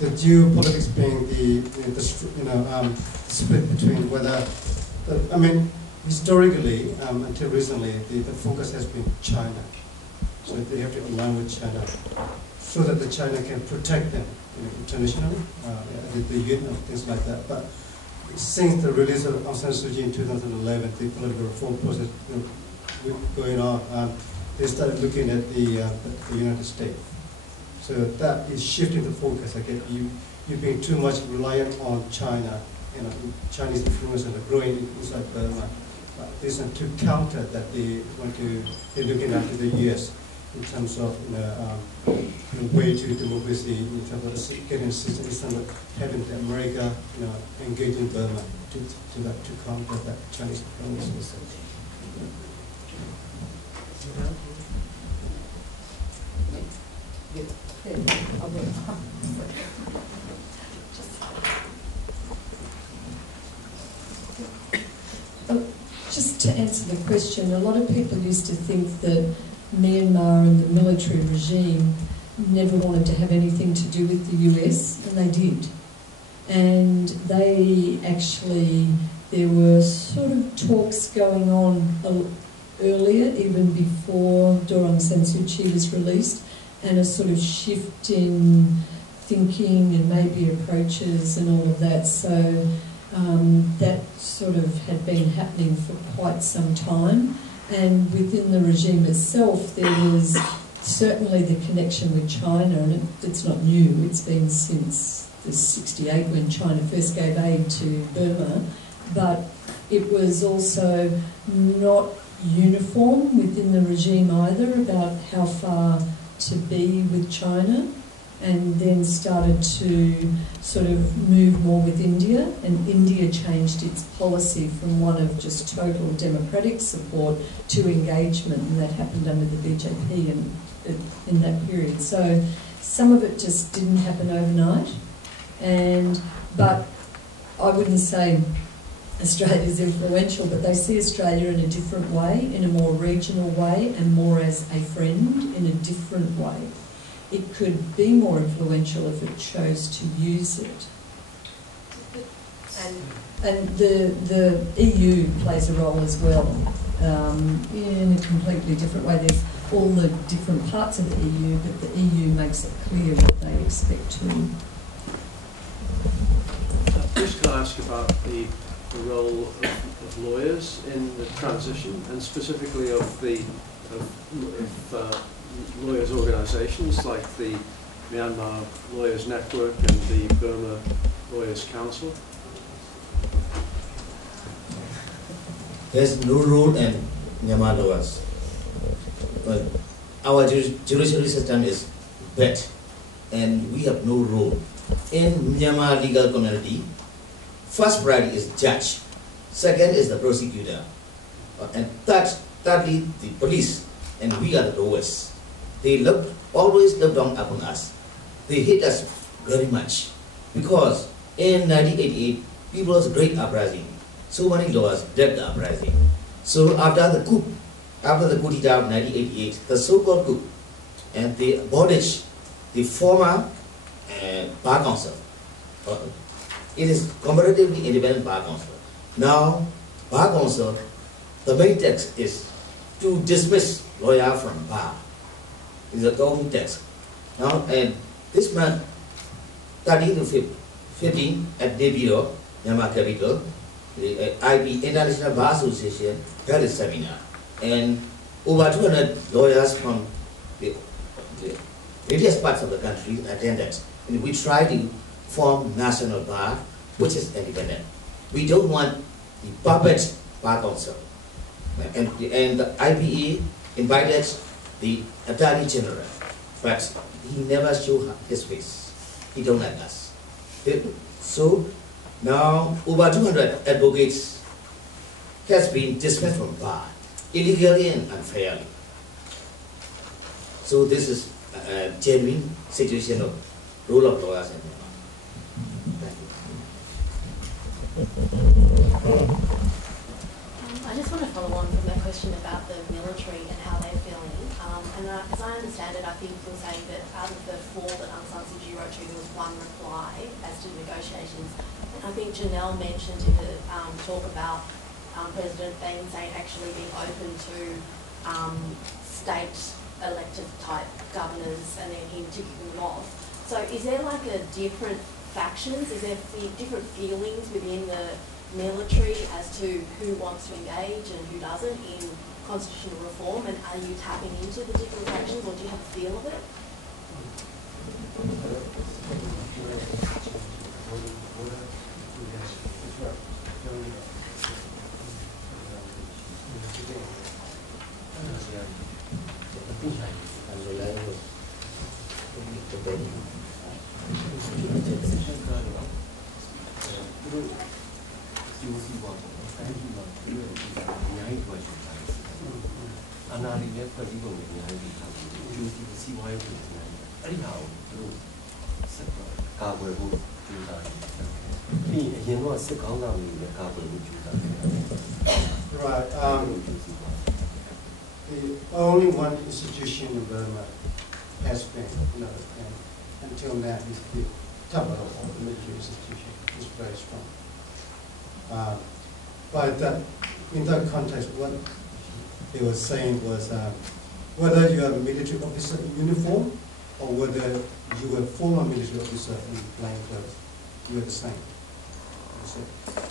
The geopolitics being the split between whether, historically, until recently, the focus has been China. So they have to align with China so that the China can protect them internationally, the UN and things like that. But since the release of Aung San Suu Kyi in 2011, the political reform process going on, they started looking at the United States. So that is shifting the focus. Again, you're being too much reliant on China, Chinese influence and growing inside Burma. This is to counter that they're looking after the U.S. in terms of way to democracy, in terms of getting a system, in terms of having America engage in Burma to counter that Chinese influence. Just to answer the question, a lot of people used to think that Myanmar and the military regime never wanted to have anything to do with the US, and they did. And they actually there were sort of talks going on earlier, even before Aung San Suu Kyi was released, and a sort of shift in thinking and maybe approaches and all of that. So that sort of had been happening for quite some time. And within the regime itself, there was certainly the connection with China, and it's not new. It's been since the 68 when China first gave aid to Burma, but it was also not uniform within the regime either about how far to be with China, and then started to sort of move more with India, and India changed its policy from one of just total democratic support to engagement, and that happened under the BJP in that period. So some of it just didn't happen overnight, but I wouldn't say Australia's influential, but they see Australia in a different way, in a more regional way, and more as a friend in a different way. It could be more influential if it chose to use it. And the EU plays a role as well, in a completely different way. There's all the different parts of the EU, but the EU makes it clear what they expect to. Just can I ask about the role of lawyers in the transition, and specifically of lawyers' organisations like the Myanmar Lawyers Network and the Burma Lawyers Council? There's no rule in Myanmar lawyers. But our judiciary system is bad, and we have no role. In Myanmar legal community, first priority is judge, second is the prosecutor, and thirdly the police, and we are the lowest. They always look down upon us. They hate us very much because in 1988 people was great uprising. So many lawyers led the uprising. So after the coup d'etat of 1988, the so-called coup, and they abolished the former bar council. It is comparatively independent bar council. Now, bar council, the main text is to dismiss lawyer from bar. It's a government text. Now, and this month, 13 to 15 at Nebiro, Myanmar capital, the IB, International Bar Association, held a seminar. And over 200 lawyers from the various parts of the country attended. And we try to form national bar, which is independent. We don't want the puppet bar council. And the IBA invited the Attorney General, but he never showed his face. He don't like us. So now over 200 advocates has been dismissed from bar, illegally and unfairly. So this is a genuine situation of rule of lawyers in Myanmar. Thank you. I just want to follow on from that question about the military and how they're feeling. As I understand it, I think you're saying that out of the 4 that Aung San Suu Kyi wrote to, there was 1 reply as to negotiations. I think Janelle mentioned in the talk about President Thein Sein actually being open to state elected type governors and then him ticking them off. So is there like a different factions? Is there different feelings within the military as to who wants to engage and who doesn't in constitutional reform, and are you tapping into the different factions, or do you have a feel of it? Right. The only one institution in Burma has been, and until now, is the top of the military institution is very strong. But in that context, what they were saying was whether you are a military officer in uniform or whether you were a former military officer in plain clothes, you are the same.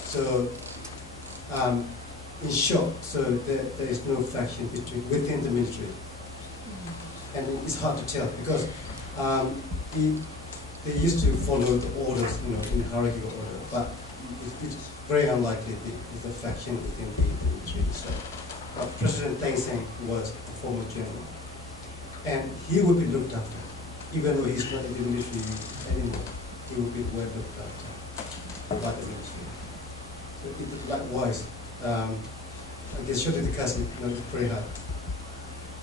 So, in short, so there is no faction within the military. And it's hard to tell because they used to follow the orders, in hierarchical order, but it's very unlikely there's a faction within the military. So, President Thein Sein was a former general, and he would be looked after, even though he's not in the military anymore. He would be well looked after by the military. Likewise, I guess shortly the cousin, it's very hard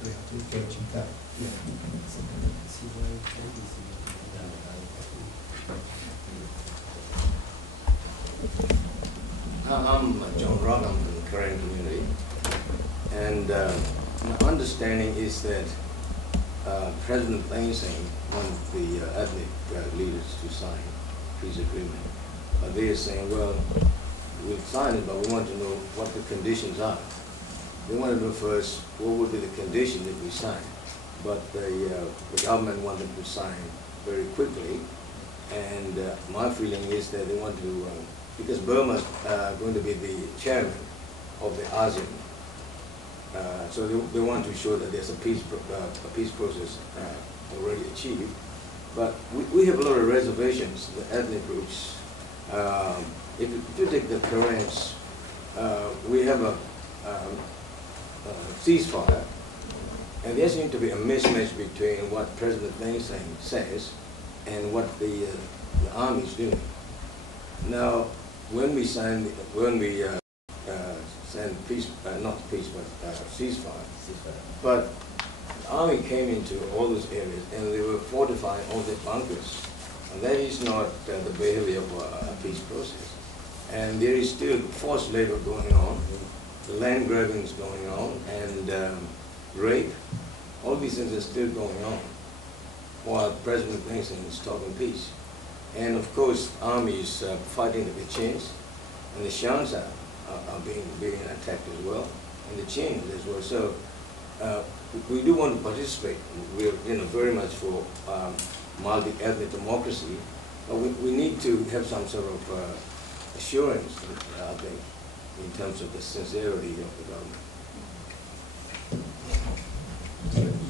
to engage in that. Yeah. I'm John Rock, I'm from the Korean community, and my understanding is that President Thein Sein wanted the ethnic leaders to sign peace agreement. They are saying, well, we'll sign it, but we want to know what the conditions are. They want to know first what would be the condition if we sign. But the government wanted to sign very quickly, and my feeling is that they want to, because Burma is going to be the chairman of the ASEAN, so they want to show that there's a peace process already achieved. But we have a lot of reservations, the ethnic groups. If you take the Koreans, we have a ceasefire, and there seems to be a mismatch between what President Thein Sein says and what the army is doing. Now, when we signed peace, not peace, but ceasefire, but the army came into all those areas and they were fortifying all the bunkers. And that is not the behavior of a peace process. And there is still forced labor going on, land grabbing is going on, and rape. All these things are still going on while President Thein Sein is talking peace. And of course, the army is fighting the Kachins, and the Shans are being attacked as well, and the Chin as well. So we do want to participate. We're very much for multi-ethnic democracy, but we need to have some sort of assurance, I think, in terms of the sincerity of the government.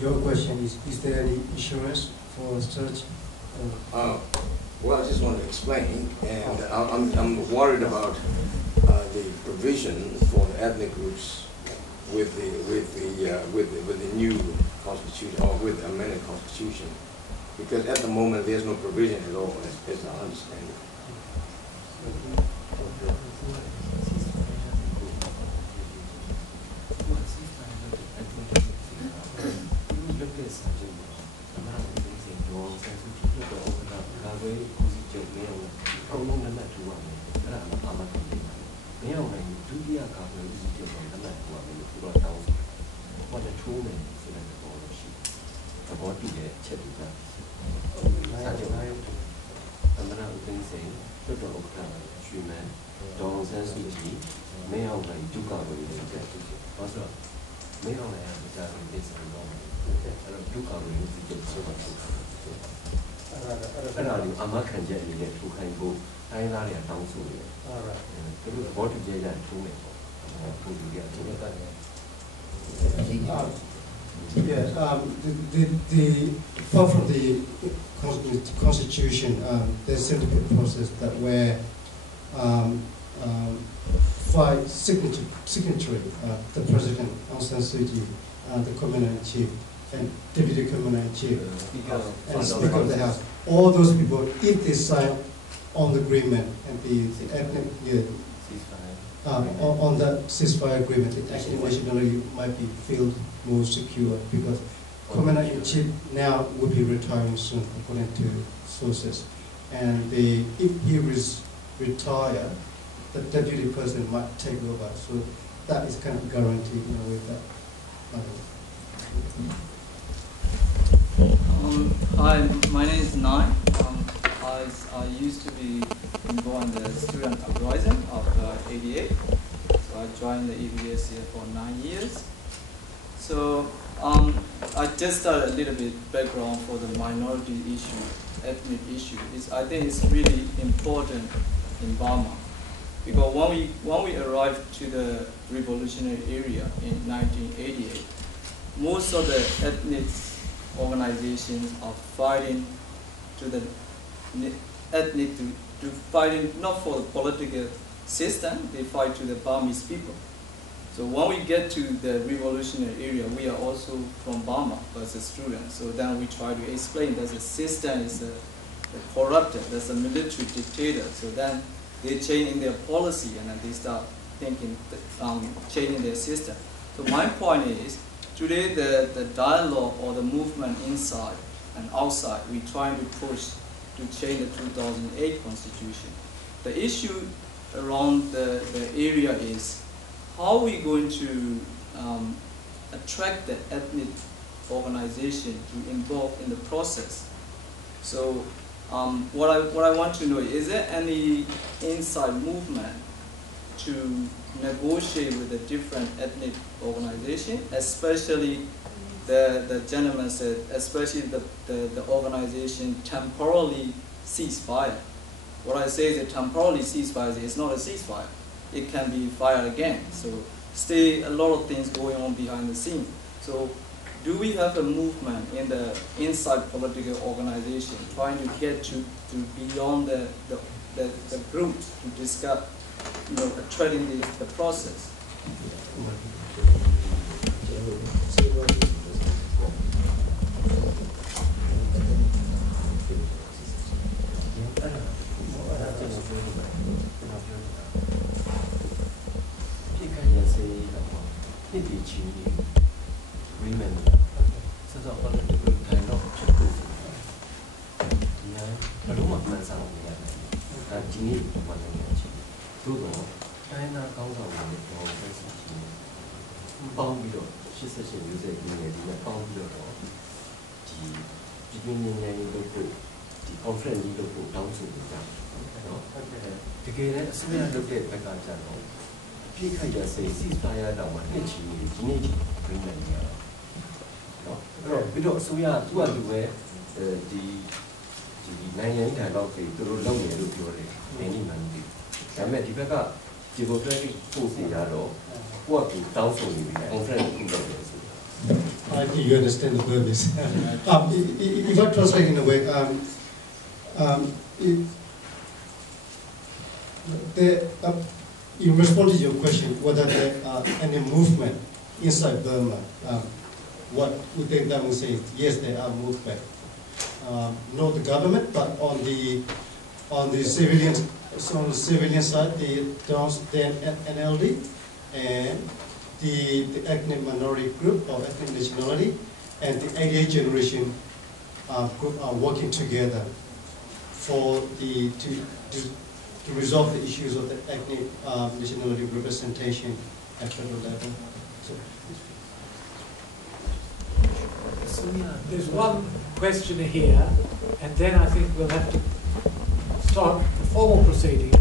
Your question is there any assurance for such? Well, I just want to explain, and I'm worried about the provision for the ethnic groups with the new constitution, or with the amended constitution, because at the moment there's no provision at all, as I understand it. Apart from the constitution, there's a process that where five signatory, the president, Aung San Suu Kyi, the commander-in-chief, and deputy commander-in-chief, and speaker of the house, all those people, if they sign on the agreement and the ethnic on that ceasefire agreement, the ethnic nationality might be feel more secure, because commander-in-chief now will be retiring soon, according to sources. And if he retire, the deputy president might take over. So that is kind of guaranteed, with that. Hi, my name is Nai. I used to be involved in the student uprising of '88. I joined the EBS here for 9 years. So I just started a little bit background for the minority issue, ethnic issue. I think it's really important in Burma, because when we arrived to the revolutionary area in 1988, most of the ethnic organizations are fighting to the ethnic to fighting not for the political system, they fight to the Burmese people. So when we get to the revolutionary area, we are also from Burma as a student. So then we try to explain that the system is corrupted, there's a military dictator. So then they change in their policy and then they start thinking, changing their system. So my point is, today the dialogue or the movement inside and outside, we're trying to push to change the 2008 constitution. The issue around the area is, how are we going to attract the ethnic organization to involve in the process? So what I want to know, is there any inside movement to negotiate with the different ethnic organizations, especially the gentleman said, especially the organization temporarily ceasefire. What I say is a temporarily ceasefire is not a ceasefire. It can be fire again. So still a lot of things going on behind the scene. So do we have a movement in the inside political organization trying to get to beyond the group to discuss, treading the process? I think you understand the purpose. If I translate in a way, in response to your question, whether there are any movement inside Burma, what would they then say? Yes, there are movement. Not the government, but on the civilian side, the NLD and the ethnic minority group or ethnic nationality and the 88 generation group are working together for to resolve the issues of the ethnic nationality representation at federal level. There's one question here, and then I think we'll have to start the formal proceedings,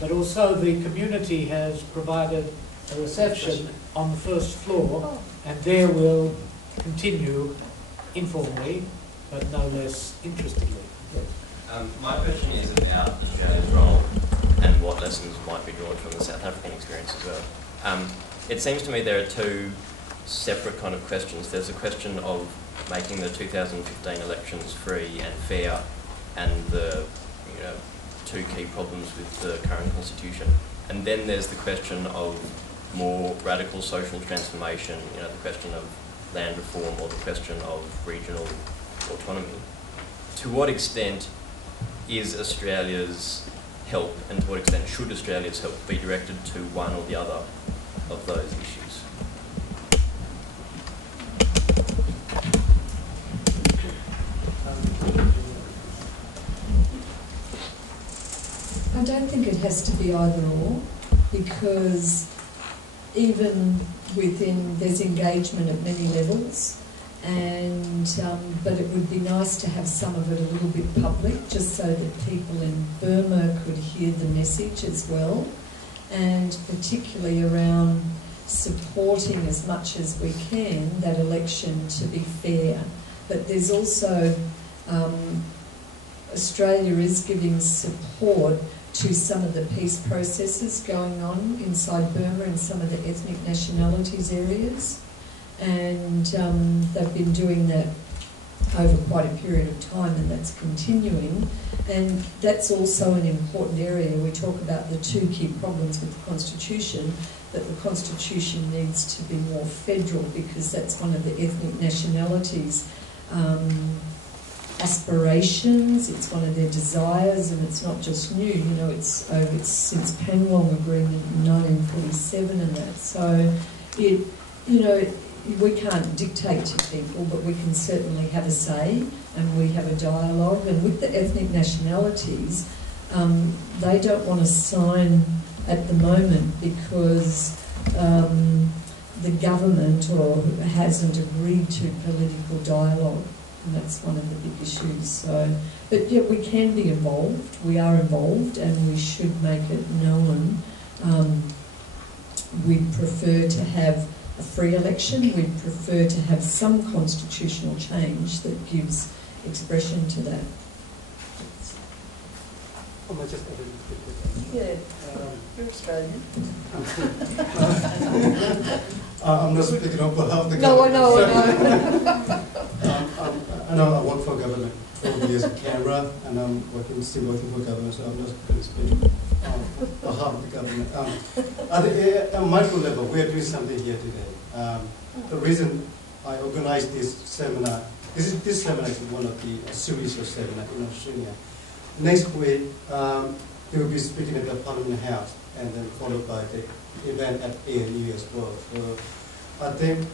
but also the community has provided a reception on the first floor, and there we'll continue informally, but no less interestedly. My question is about Australia's role and what lessons might be drawn from the South African experience as well. It seems to me there are two separate kind of questions. There's a question of making the 2015 elections free and fair, and the two key problems with the current constitution. And then there's the question of more radical social transformation, the question of land reform or the question of regional autonomy. To what extent is Australia's help, and to what extent should Australia's help be directed to one or the other of those issues? I don't think it has to be either or, because even within, there's engagement at many levels, and but it would be nice to have some of it a little bit public, just so that people in Burma could hear the message as well. and particularly around supporting as much as we can that election to be fair. But there's also, Australia is giving support to some of the peace processes going on inside Burma in some of the ethnic nationalities areas, and they've been doing that over quite a period of time, and that's continuing. And that's also an important area. We talk about the two key problems with the Constitution, that the Constitution needs to be more federal because that's one of the ethnic nationalities' aspirations, it's one of their desires, and it's not just new, you know, it's since Panwong Agreement in 1947 and that. So, you know, we can't dictate to people, but we can certainly have a say, and we have a dialogue. And with the ethnic nationalities, they don't want to sign at the moment because the government hasn't agreed to political dialogue. And that's one of the big issues. So, but yeah, we can be involved. We are involved, and we should make it known. We'd prefer to have a free election. We'd prefer to have some constitutional change that gives expression to that. Yeah, you're Australian. I'm not speaking on behalf of the government. No, I know. I know I work for government for years in Canberra, and I'm still working for government, so I'm not going to speak on behalf of the government. At the micro level, we are doing something here today. The reason I organized this seminar, this seminar is one of the series of seminars in Australia. Next week, they will be speaking at the Parliament House, and then followed by the event at ANU as well. So I think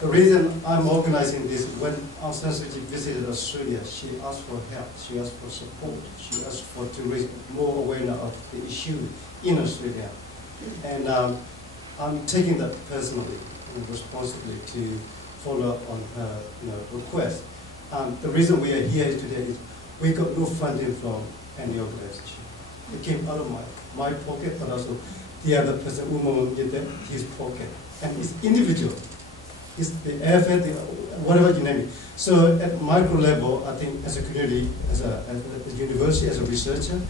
the reason I'm organizing this, when Aung San Suu Kyi visited Australia, she asked for help, she asked for support, she asked to raise more awareness of the issue in Australia. And I'm taking that personally and responsibly to follow up on her request. The reason we are here today is we got no funding from any organization. It came out of my pocket, but also the other person, his pocket. And it's individual. It's the effort, whatever you name it. So at micro level, I think as a community, as a university, as a researcher,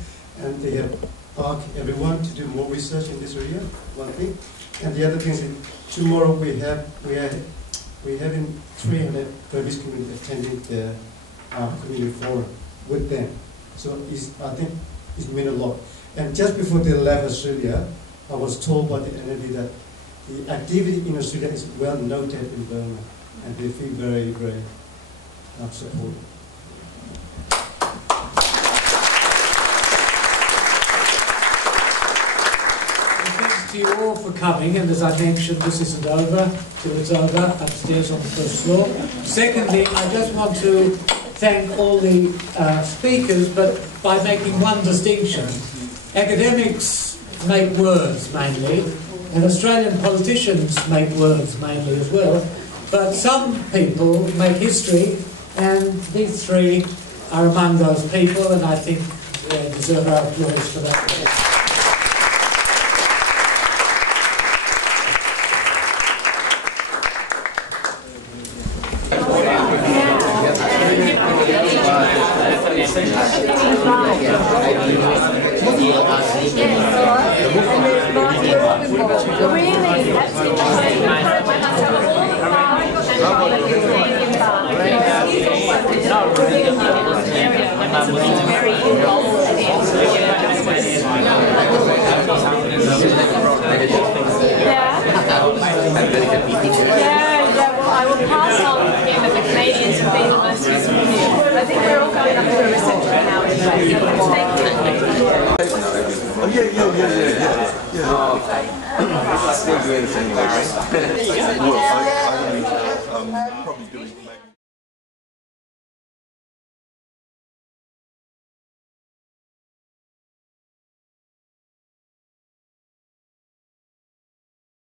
and they have asked everyone to do more research in this area, one thing. And the other thing is tomorrow we're having 300 Burmese community attending the community forum with them. So I think it means a lot. And just before they left Australia, I was told by the NLD that the activity in Australia is well noted in Burma, and they feel very, very supported. Thanks to you all for coming, and as I mentioned, this isn't over till it's over upstairs on the first floor. Secondly, I just want to thank all the speakers, but by making one distinction. Academics make words mainly, and Australian politicians make words mainly as well, but some people make history, and these three are among those people, and I think they deserve our applause for that. I will pass on him that the Canadians have been the most supportive. I think we're all going up to a reception now anyway. Thank you. I'm still doing this anyway. Well, I'm probably doing